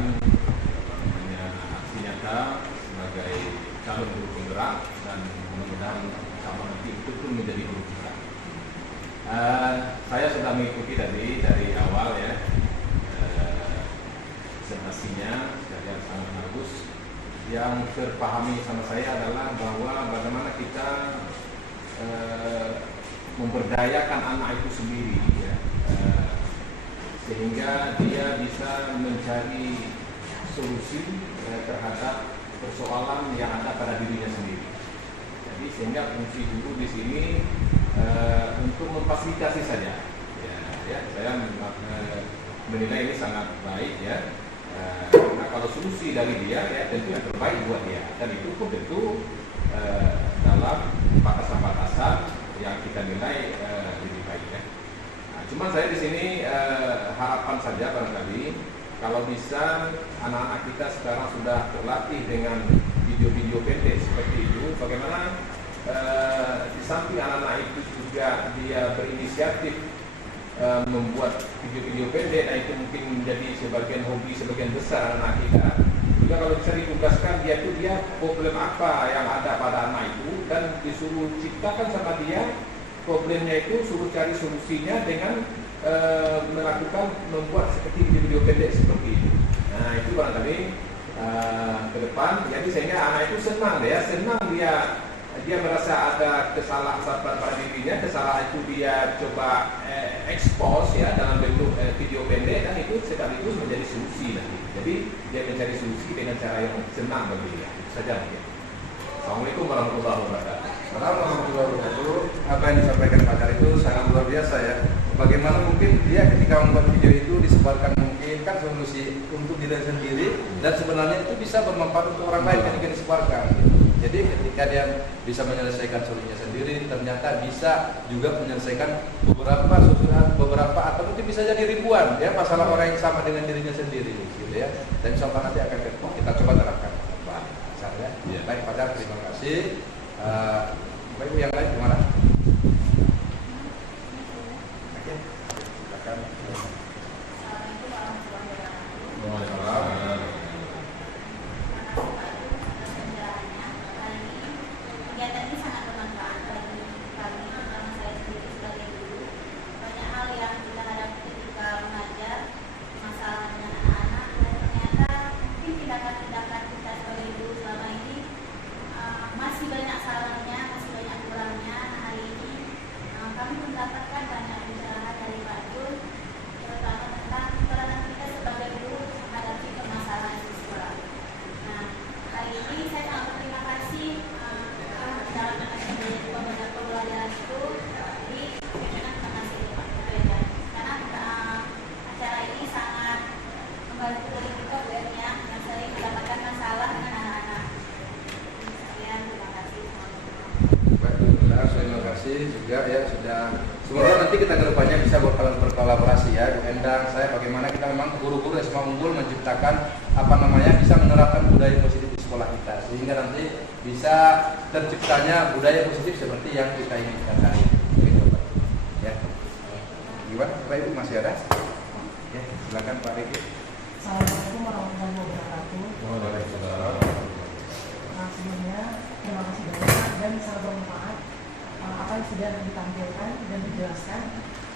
aksi nyata sebagai calon guru penggerak dan mudah-mudahan sama nanti itu pun menjadi guru penggerak. Saya sudah mengikuti dari awal ya presentasinya, jadi sangat bagus. Yang terpahami sama saya adalah bahwa bagaimana kita memberdayakan anak itu sendiri ya, sehingga dia bisa mencari solusi terhadap persoalan yang ada pada dirinya sendiri. Jadi sehingga fungsi guru di sini untuk memfasilitasi saja. Ya, saya menilai ini sangat baik ya. Nah kalau solusi dari dia ya tentu yang terbaik buat dia, dan itu pun tentu dalam batasan-batasan yang kita nilai lebih baik ya. Nah, cuman saya di sini harapan saja barangkali kalau bisa anak-anak kita sekarang sudah terlatih dengan video-video pendek seperti itu, bagaimana di samping anak-anak itu juga dia berinisiatif membuat video-video pendek, nah itu mungkin menjadi sebagian hobi sebagian besar anak kita. Juga kalau bisa ditugaskan dia problem apa yang ada pada anak itu dan disuruh ciptakan sama dia problemnya itu, suruh cari solusinya dengan membuat seperti video-video pendek seperti itu. Nah itu barangkali ke depan, jadi sehingga anak itu senang dia dia merasa ada kesalahan pada dirinya, kesalahan itu dia coba expose ya dalam bentuk video pendek, dan itu sekaligus menjadi solusi nanti. Jadi dia mencari solusi dengan cara yang senang bagi dia. Itu saja mungkin. Assalamualaikum warahmatullahi wabarakatuh. Assalamualaikum warahmatullahi wabarakatuh. Apa yang disampaikan Pak Syarif itu sangat luar biasa ya. Bagaimana mungkin dia ketika membuat video itu disebarkan, mungkin kan solusi untuk diri sendiri, dan sebenarnya itu bisa bermanfaat untuk orang lain ketika disebarkan. Jadi ketika dia bisa menyelesaikan solusinya sendiri, ternyata bisa juga menyelesaikan beberapa atau mungkin bisa jadi ribuan ya masalah orang yang sama dengan dirinya sendiri gitu ya. Dan insya Allah nanti akan kita coba terapkan. Ya. Baik Pak Syarif, terima kasih. Bapak Ibu yang lain gimana? Oke, silakan. Kegiatan ini sangat bermanfaat bagi kami, terutama saya sendiri sebagai guru. Banyak hal yang kita hadapi ketika mengajar masalah dengan anak-anak, dan ternyata mungkin tindakan-tindakan kita sebagai guru selama ini masih banyak salahnya, masih banyak kurangnya. Nah, hari ini kami mendapatkan banyak pencerahan dari Pak Jun, terutama tentang peranan kita sebagai guru menghadapi permasalahan siswa. Nah, hari ini saya sangat berterima kasih dalam pembelajaran itu di pimpinan termasuk Pak Jun, karena acara ini sangat membantu dari kita yang sering mendapatkan masalah dengan anak-anak. Terima kasih juga ya sudah. Semoga nanti kita kedepannya bisa berkolaborasi ya, Bu Endang. Saya bagaimana kita memang guru-guru SMA Unggul menciptakan bisa menerapkan budaya positif di sekolah kita, sehingga nanti bisa terciptanya budaya positif seperti yang kita inginkan hari ini. Ya. Gimana Pak Ibu, masih ada? Ya, silakan Pak Riki. Assalamualaikum warahmatullahi wabarakatuh. Waalaikumsalam. Nah, sebelumnya terima kasih banyak dan sangat bermanfaat apa yang sudah ditampilkan dan dijelaskan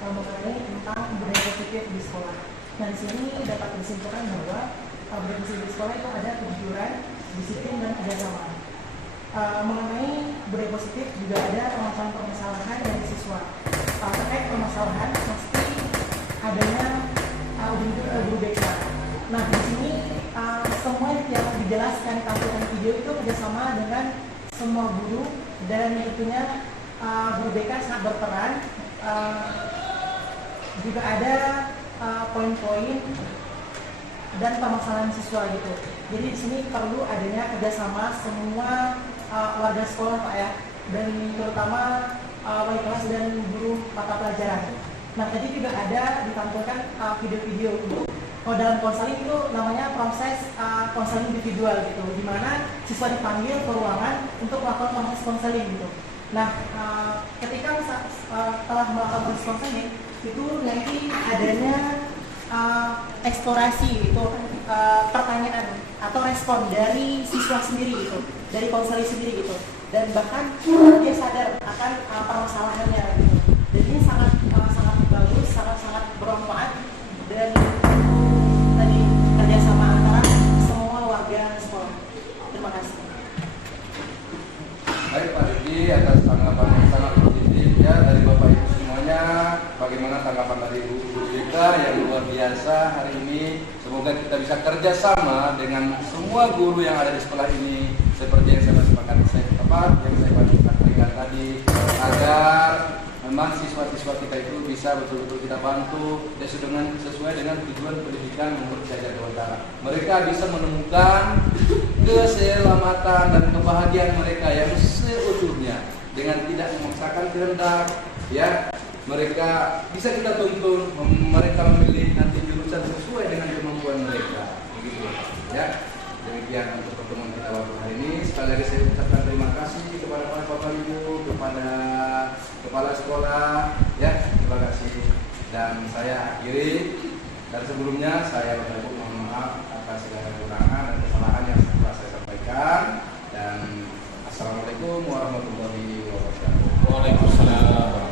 mengenai tentang budaya positif di sekolah. Dan di sini dapat disimpulkan bahwa budaya positif di sekolah itu ada kejujuran, disiplin, dan kerjasama. Mengenai budaya positif juga ada pengakuan permasalahan dari siswa. Terkait permasalahan pasti adanya guru BK. Nah, di sini semua yang dijelaskan tampilkan video itu kerjasama dengan semua guru, dan tentunya guru BK sangat berperan. Juga ada poin-poin dan permasalahan siswa gitu. Jadi di sini perlu adanya kerjasama semua warga sekolah Pak ya, dan terutama wali kelas dan guru mata pelajaran. Nah, tadi juga ada ditampilkan video-video untuk dalam konseling itu namanya proses konseling individual gitu, di mana siswa dipanggil ke ruangan untuk melakukan proses konseling gitu. Nah, ketika telah melakukan proses konseling itu nanti adanya eksplorasi itu pertanyaan atau respon dari siswa sendiri gitu, dari konseling sendiri gitu, dan bahkan dia sadar akan permasalahannya gitu. Jadi ini sangat bagus, sangat bermanfaat, dan tadi kerjasama antara semua warga sekolah. Terima kasih. Baik Pak Riki, atas tanggapan yang sangat positif ya dari Bapak Ibu semuanya. Bagaimana tanggapan dari Bu kita yang luar biasa hari ini. Semoga kita bisa kerjasama dengan semua guru yang ada di sekolah ini, seperti yang saya sampaikan tadi, agar memang siswa-siswa kita itu bisa betul-betul kita bantu sesuai dengan tujuan pendidikan menurut saya Utara. Mereka bisa menemukan keselamatan dan kebahagiaan mereka yang seutuhnya dengan tidak memaksakan kehendak ya. Mereka bisa kita tuntun, mereka memilih nanti jurusan sesuai dengan kemampuan mereka begitu ya. Demikian untuk pertemuan kita waktu hari ini. Sekali lagi saya ucapkan terima kasih kepada para Bapak Ibu, kepada kepala sekolah ya, terima kasih. Dan saya akhiri, dan sebelumnya saya mohon maaf atas segala kekurangan dan kesalahan yang telah saya sampaikan. Dan assalamualaikum warahmatullahi wabarakatuh. Waalaikumsalam.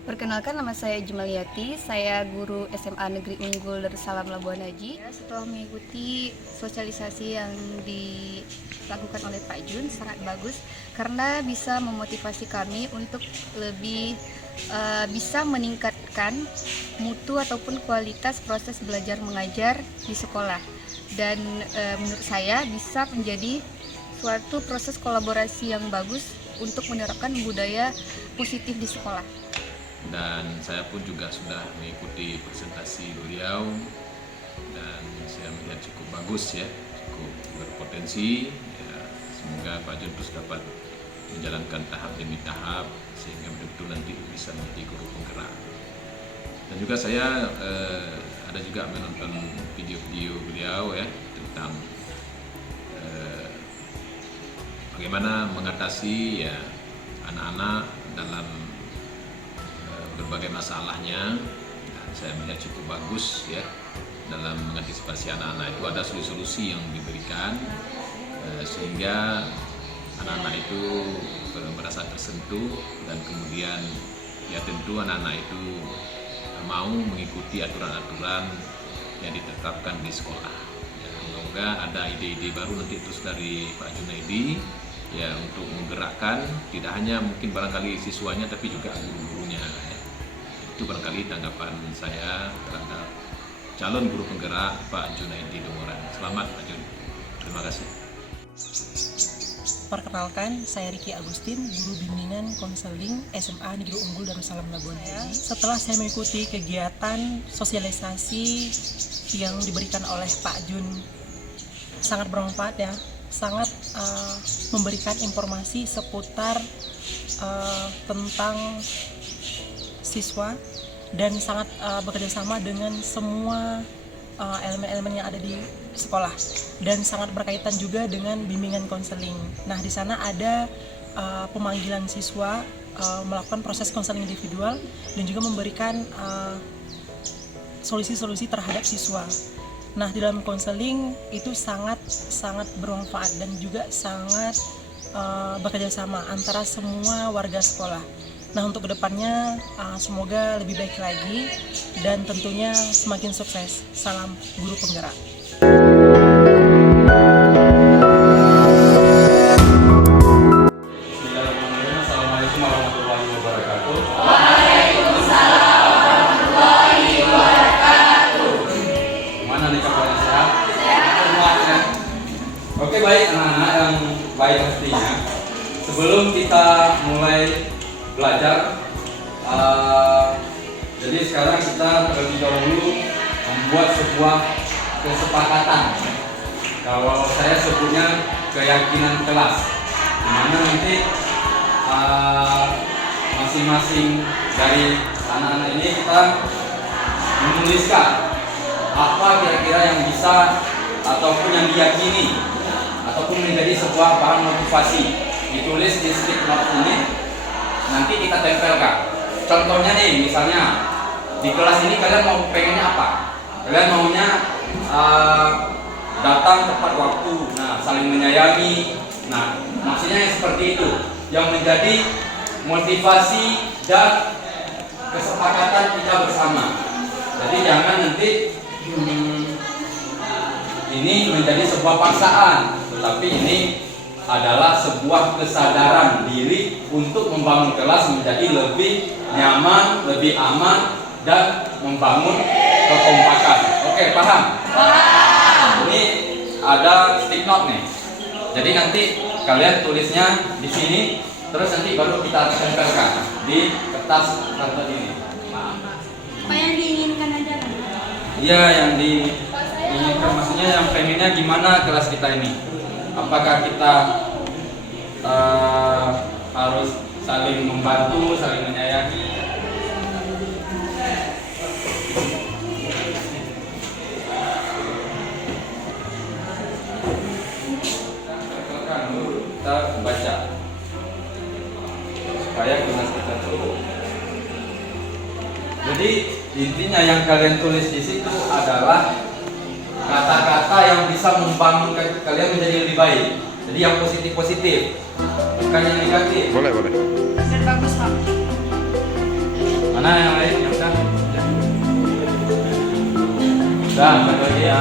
Perkenalkan, nama nama saya Jumaliati, saya guru SMA Negeri Unggul Darussalam Labuan Haji. Setelah mengikuti sosialisasi yang dilakukan oleh Pak Jun, sangat bagus karena bisa memotivasi kami untuk lebih bisa meningkatkan mutu ataupun kualitas proses belajar mengajar di sekolah. Dan menurut saya bisa menjadi suatu proses kolaborasi yang bagus untuk menerapkan budaya positif di sekolah. Dan saya pun juga sudah mengikuti presentasi beliau dan saya melihat cukup bagus ya, cukup berpotensi ya. Semoga Pak Jun terus dapat menjalankan tahap demi tahap sehingga betul-betul nanti bisa menjadi guru penggerak. Dan juga saya ada juga menonton video-video beliau ya tentang bagaimana mengatasi ya anak-anak dalam berbagai masalahnya. Dan saya melihat cukup bagus ya dalam mengantisipasi anak-anak itu ada solusi-solusi yang diberikan sehingga anak-anak itu merasa tersentuh dan kemudian ya tentu anak-anak itu mau mengikuti aturan-aturan yang ditetapkan di sekolah. Ya, semoga ada ide-ide baru nanti terus dari Pak Junaidi ya untuk menggerakkan tidak hanya mungkin barangkali siswanya tapi juga guru-gurunya. Ya. Itu barangkali tanggapan saya terhadap calon guru penggerak Pak Junaidi Dongoran. Selamat Pak Jun. Terima kasih. Perkenalkan, saya Riki Agustin, guru bimbingan konseling SMA Negeri Unggul Darussalam Labuan Haji. Setelah saya mengikuti kegiatan sosialisasi yang diberikan oleh Pak Jun, sangat bermanfaat ya, sangat memberikan informasi seputar tentang siswa dan sangat bekerjasama dengan semua elemen-elemen yang ada di sekolah dan sangat berkaitan juga dengan bimbingan konseling. Nah, di sana ada pemanggilan siswa melakukan proses konseling individual dan juga memberikan solusi-solusi terhadap siswa. Nah, di dalam konseling itu sangat bermanfaat dan juga sangat bekerjasama antara semua warga sekolah. Nah, untuk kedepannya semoga lebih baik lagi dan tentunya semakin sukses. Salam guru penggerak. Assalamualaikum warahmatullahi wabarakatuh. Waalaikumsalam warahmatullahi wabarakatuh. Gimana nih kabarnya, sehat? Sehat. Oke, baik anak-anak yang baik pastinya. Sebelum kita mulai belajar, jadi sekarang kita terlebih dahulu membuat sebuah kesepakatan. Kalau saya sebutnya keyakinan kelas, dimana nanti masing-masing dari anak-anak ini kita menuliskan apa kira-kira yang bisa ataupun yang diyakini ataupun menjadi sebuah bahan motivasi. Ditulis di stick note ini, nanti kita tempelkan. Contohnya nih, misalnya di kelas ini kalian mau pengennya apa? Kalian maunya datang tepat waktu, nah saling menyayangi. Nah, maksudnya yang seperti itu yang menjadi motivasi dan kesepakatan kita bersama. Jadi jangan nanti ini menjadi sebuah paksaan, tetapi ini adalah sebuah kesadaran diri untuk membangun kelas menjadi lebih nyaman, lebih aman, dan membangun kekompakan. Oke, paham? Paham. Ini ada stick note nih. Jadi nanti kalian tulisnya di sini, terus nanti baru kita tempelkan di kertas ini. Apa yang diinginkan aja? Iya, yang diinginkan, maksudnya yang pengennya gimana kelas kita ini? Apakah kita harus saling membantu, saling menyayangi? Kita baca supaya kelas kita tuh. Jadi intinya yang kalian tulis di situ adalah kata-kata yang bisa membangun kalian menjadi lebih baik. Jadi yang positif-positif, bukan yang negatif. Boleh. Dan bagus, Pak. Mana yang lain? Yang udah? Udah, satu lagi ya.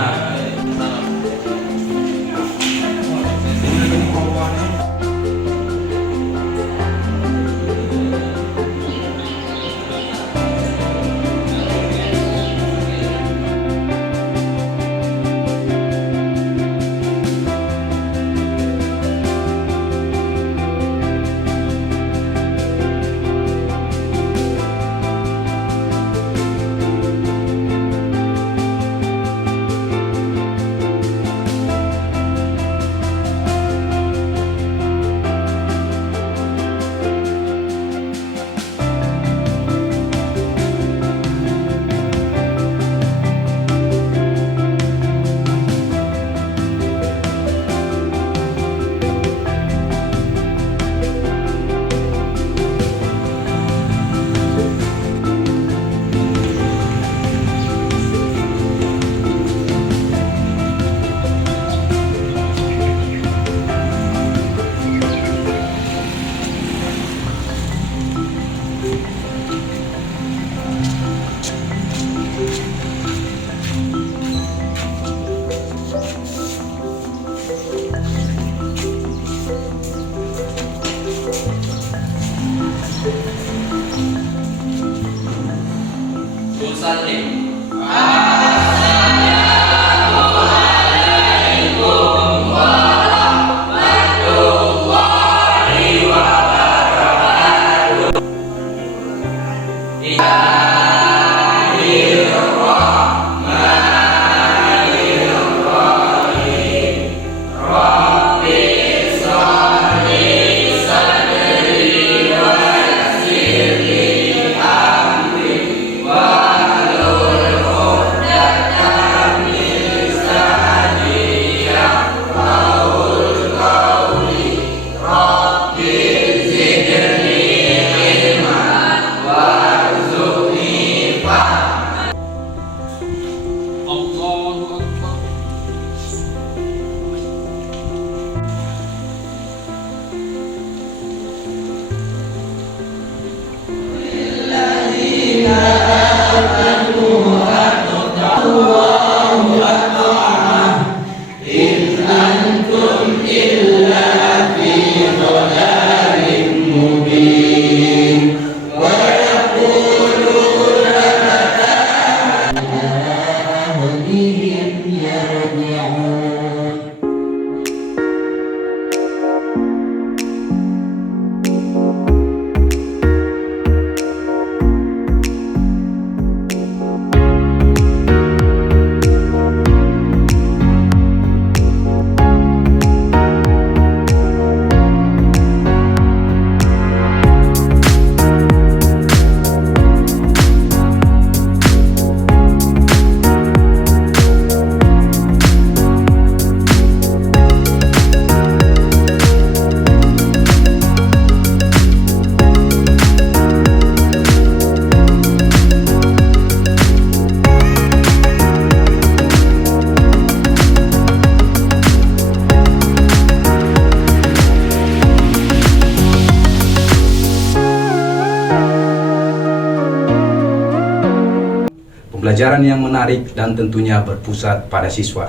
Pembelajaran yang menarik dan tentunya berpusat pada siswa.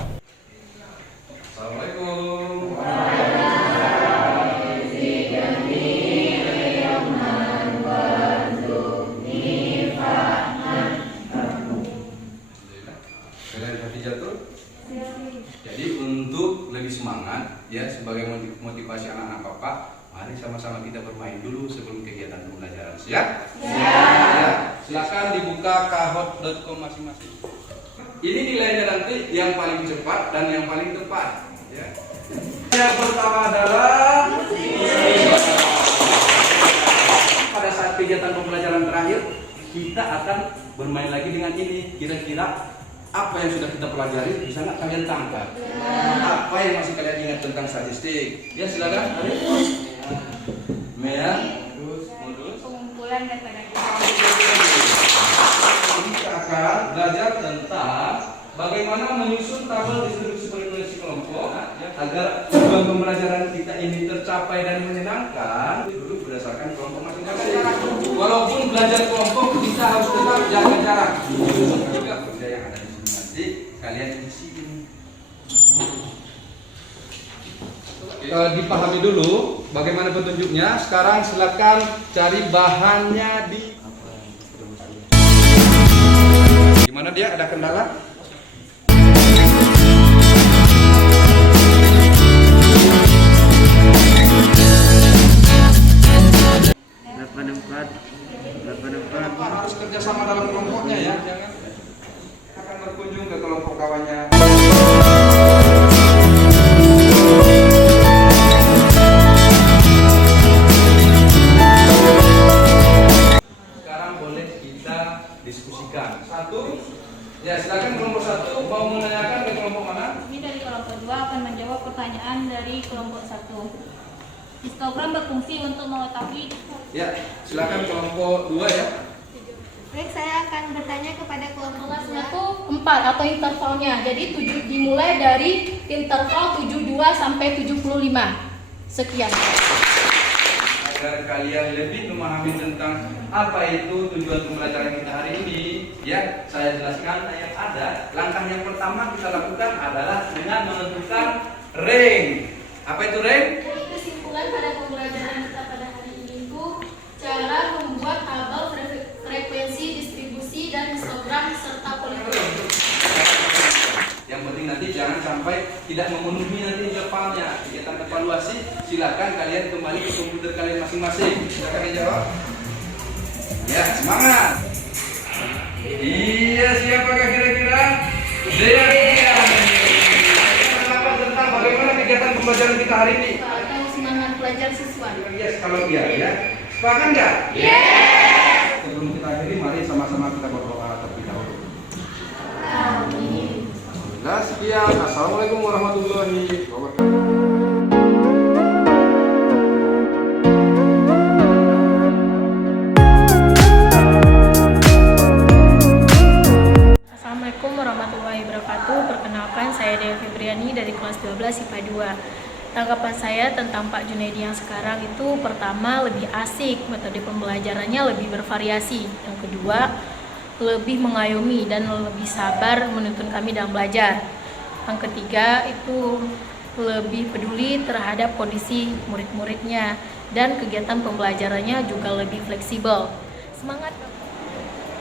Jadi untuk lebih semangat ya sebagai motivasi anak-anak Bapak, mari sama-sama kita bermain dulu sebelum kegiatan pembelajaran. Siap? Ya. Silakan dibuka kahot.com masing-masing. Ini nilainya nanti yang paling cepat dan yang paling tepat. Ya. Yang pertama adalah pada saat kegiatan pembelajaran terakhir kita akan bermain lagi dengan ini. Kira-kira apa yang sudah kita pelajari bisa nggak kalian tangkap? Apa yang masih kalian ingat tentang statistik? Ya silakan. Mea, modus. Pengumpulan data-data. Kita akan belajar tentang bagaimana menyusun tabel distribusi frekuensi kelompok agar tujuan pembelajaran kita ini tercapai dan menyenangkan. Dulu berdasarkan kelompok masing-masing. Walaupun belajar kelompok kita harus tetap jaga jarak. Juga benda yang ada di sini nanti kalian isi ini. Dipahami dulu bagaimana petunjuknya. Sekarang silakan cari bahannya di. Gimana dia? Ada kendala? Harus kerjasama dalam kelompoknya ya, jangan akan berkunjung ke kelompok kawannya. Sekarang boleh kita diskusikan. Satu, ya silakan kelompok satu mau menanyakan ke kelompok mana? Ini dari kelompok 2 akan menjawab pertanyaan dari kelompok 1. Histogram berfungsi untuk mengetahui. Ya, silakan kelompok 2 ya. Baik, saya akan bertanya kepada kelompok Kelasnya tuh 4 atau intervalnya. Jadi dimulai dari interval 72 sampai 75. Sekian. Agar kalian lebih memahami tentang apa itu tujuan pembelajaran kita hari ini, ya saya jelaskan yang ada. Langkah yang pertama kita lakukan adalah dengan menentukan rank. Apa itu rank? Kesimpulan pada pembelajaran kita pada hari ini itu cara membuat tabel frekuensi, distribusi, dan histogram serta poligon. Yang penting nanti jangan sampai tidak memenuhi nanti intervalnya. Kegiatan evaluasi silakan kalian kembali ke komputer kalian masing-masing. Silakan dijawab. Ya, semangat. Iya, siapakah kira-kira? Iya. Apa tentang bagaimana kegiatan pembelajaran kita hari ini? Atau semangat belajar siswa. Yes, kalau iya ya. Sepakat nggak? Yes. Sebelum kita akhiri, mari sama-sama kita berdoa terlebih dahulu. Amin. Sekian, assalamualaikum warahmatullahi wabarakatuh. Assalamualaikum warahmatullahi wabarakatuh. Perkenalkan, saya Dewi Febriani dari kelas 12 IPA 2. Tanggapan saya tentang Pak Junaidi yang sekarang itu, pertama, lebih asik, metode pembelajarannya lebih bervariasi. Yang kedua, lebih mengayomi dan lebih sabar menuntun kami dalam belajar. Yang ketiga, itu lebih peduli terhadap kondisi murid-muridnya dan kegiatan pembelajarannya juga lebih fleksibel. Semangat!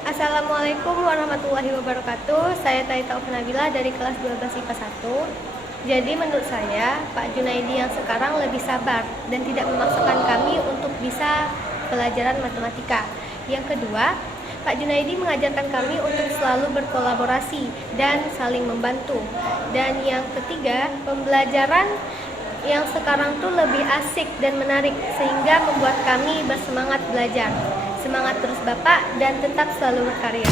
Assalamualaikum warahmatullahi wabarakatuh. Saya Taita Nabila dari kelas 12 IPA 1. Jadi menurut saya Pak Junaidi yang sekarang lebih sabar dan tidak memaksakan kami untuk bisa pelajaran matematika. Yang kedua, Pak Junaidi mengajarkan kami untuk selalu berkolaborasi dan saling membantu. Dan yang ketiga, pembelajaran yang sekarang tuh lebih asik dan menarik sehingga membuat kami bersemangat belajar. Semangat terus Bapak dan tetap selalu berkarya.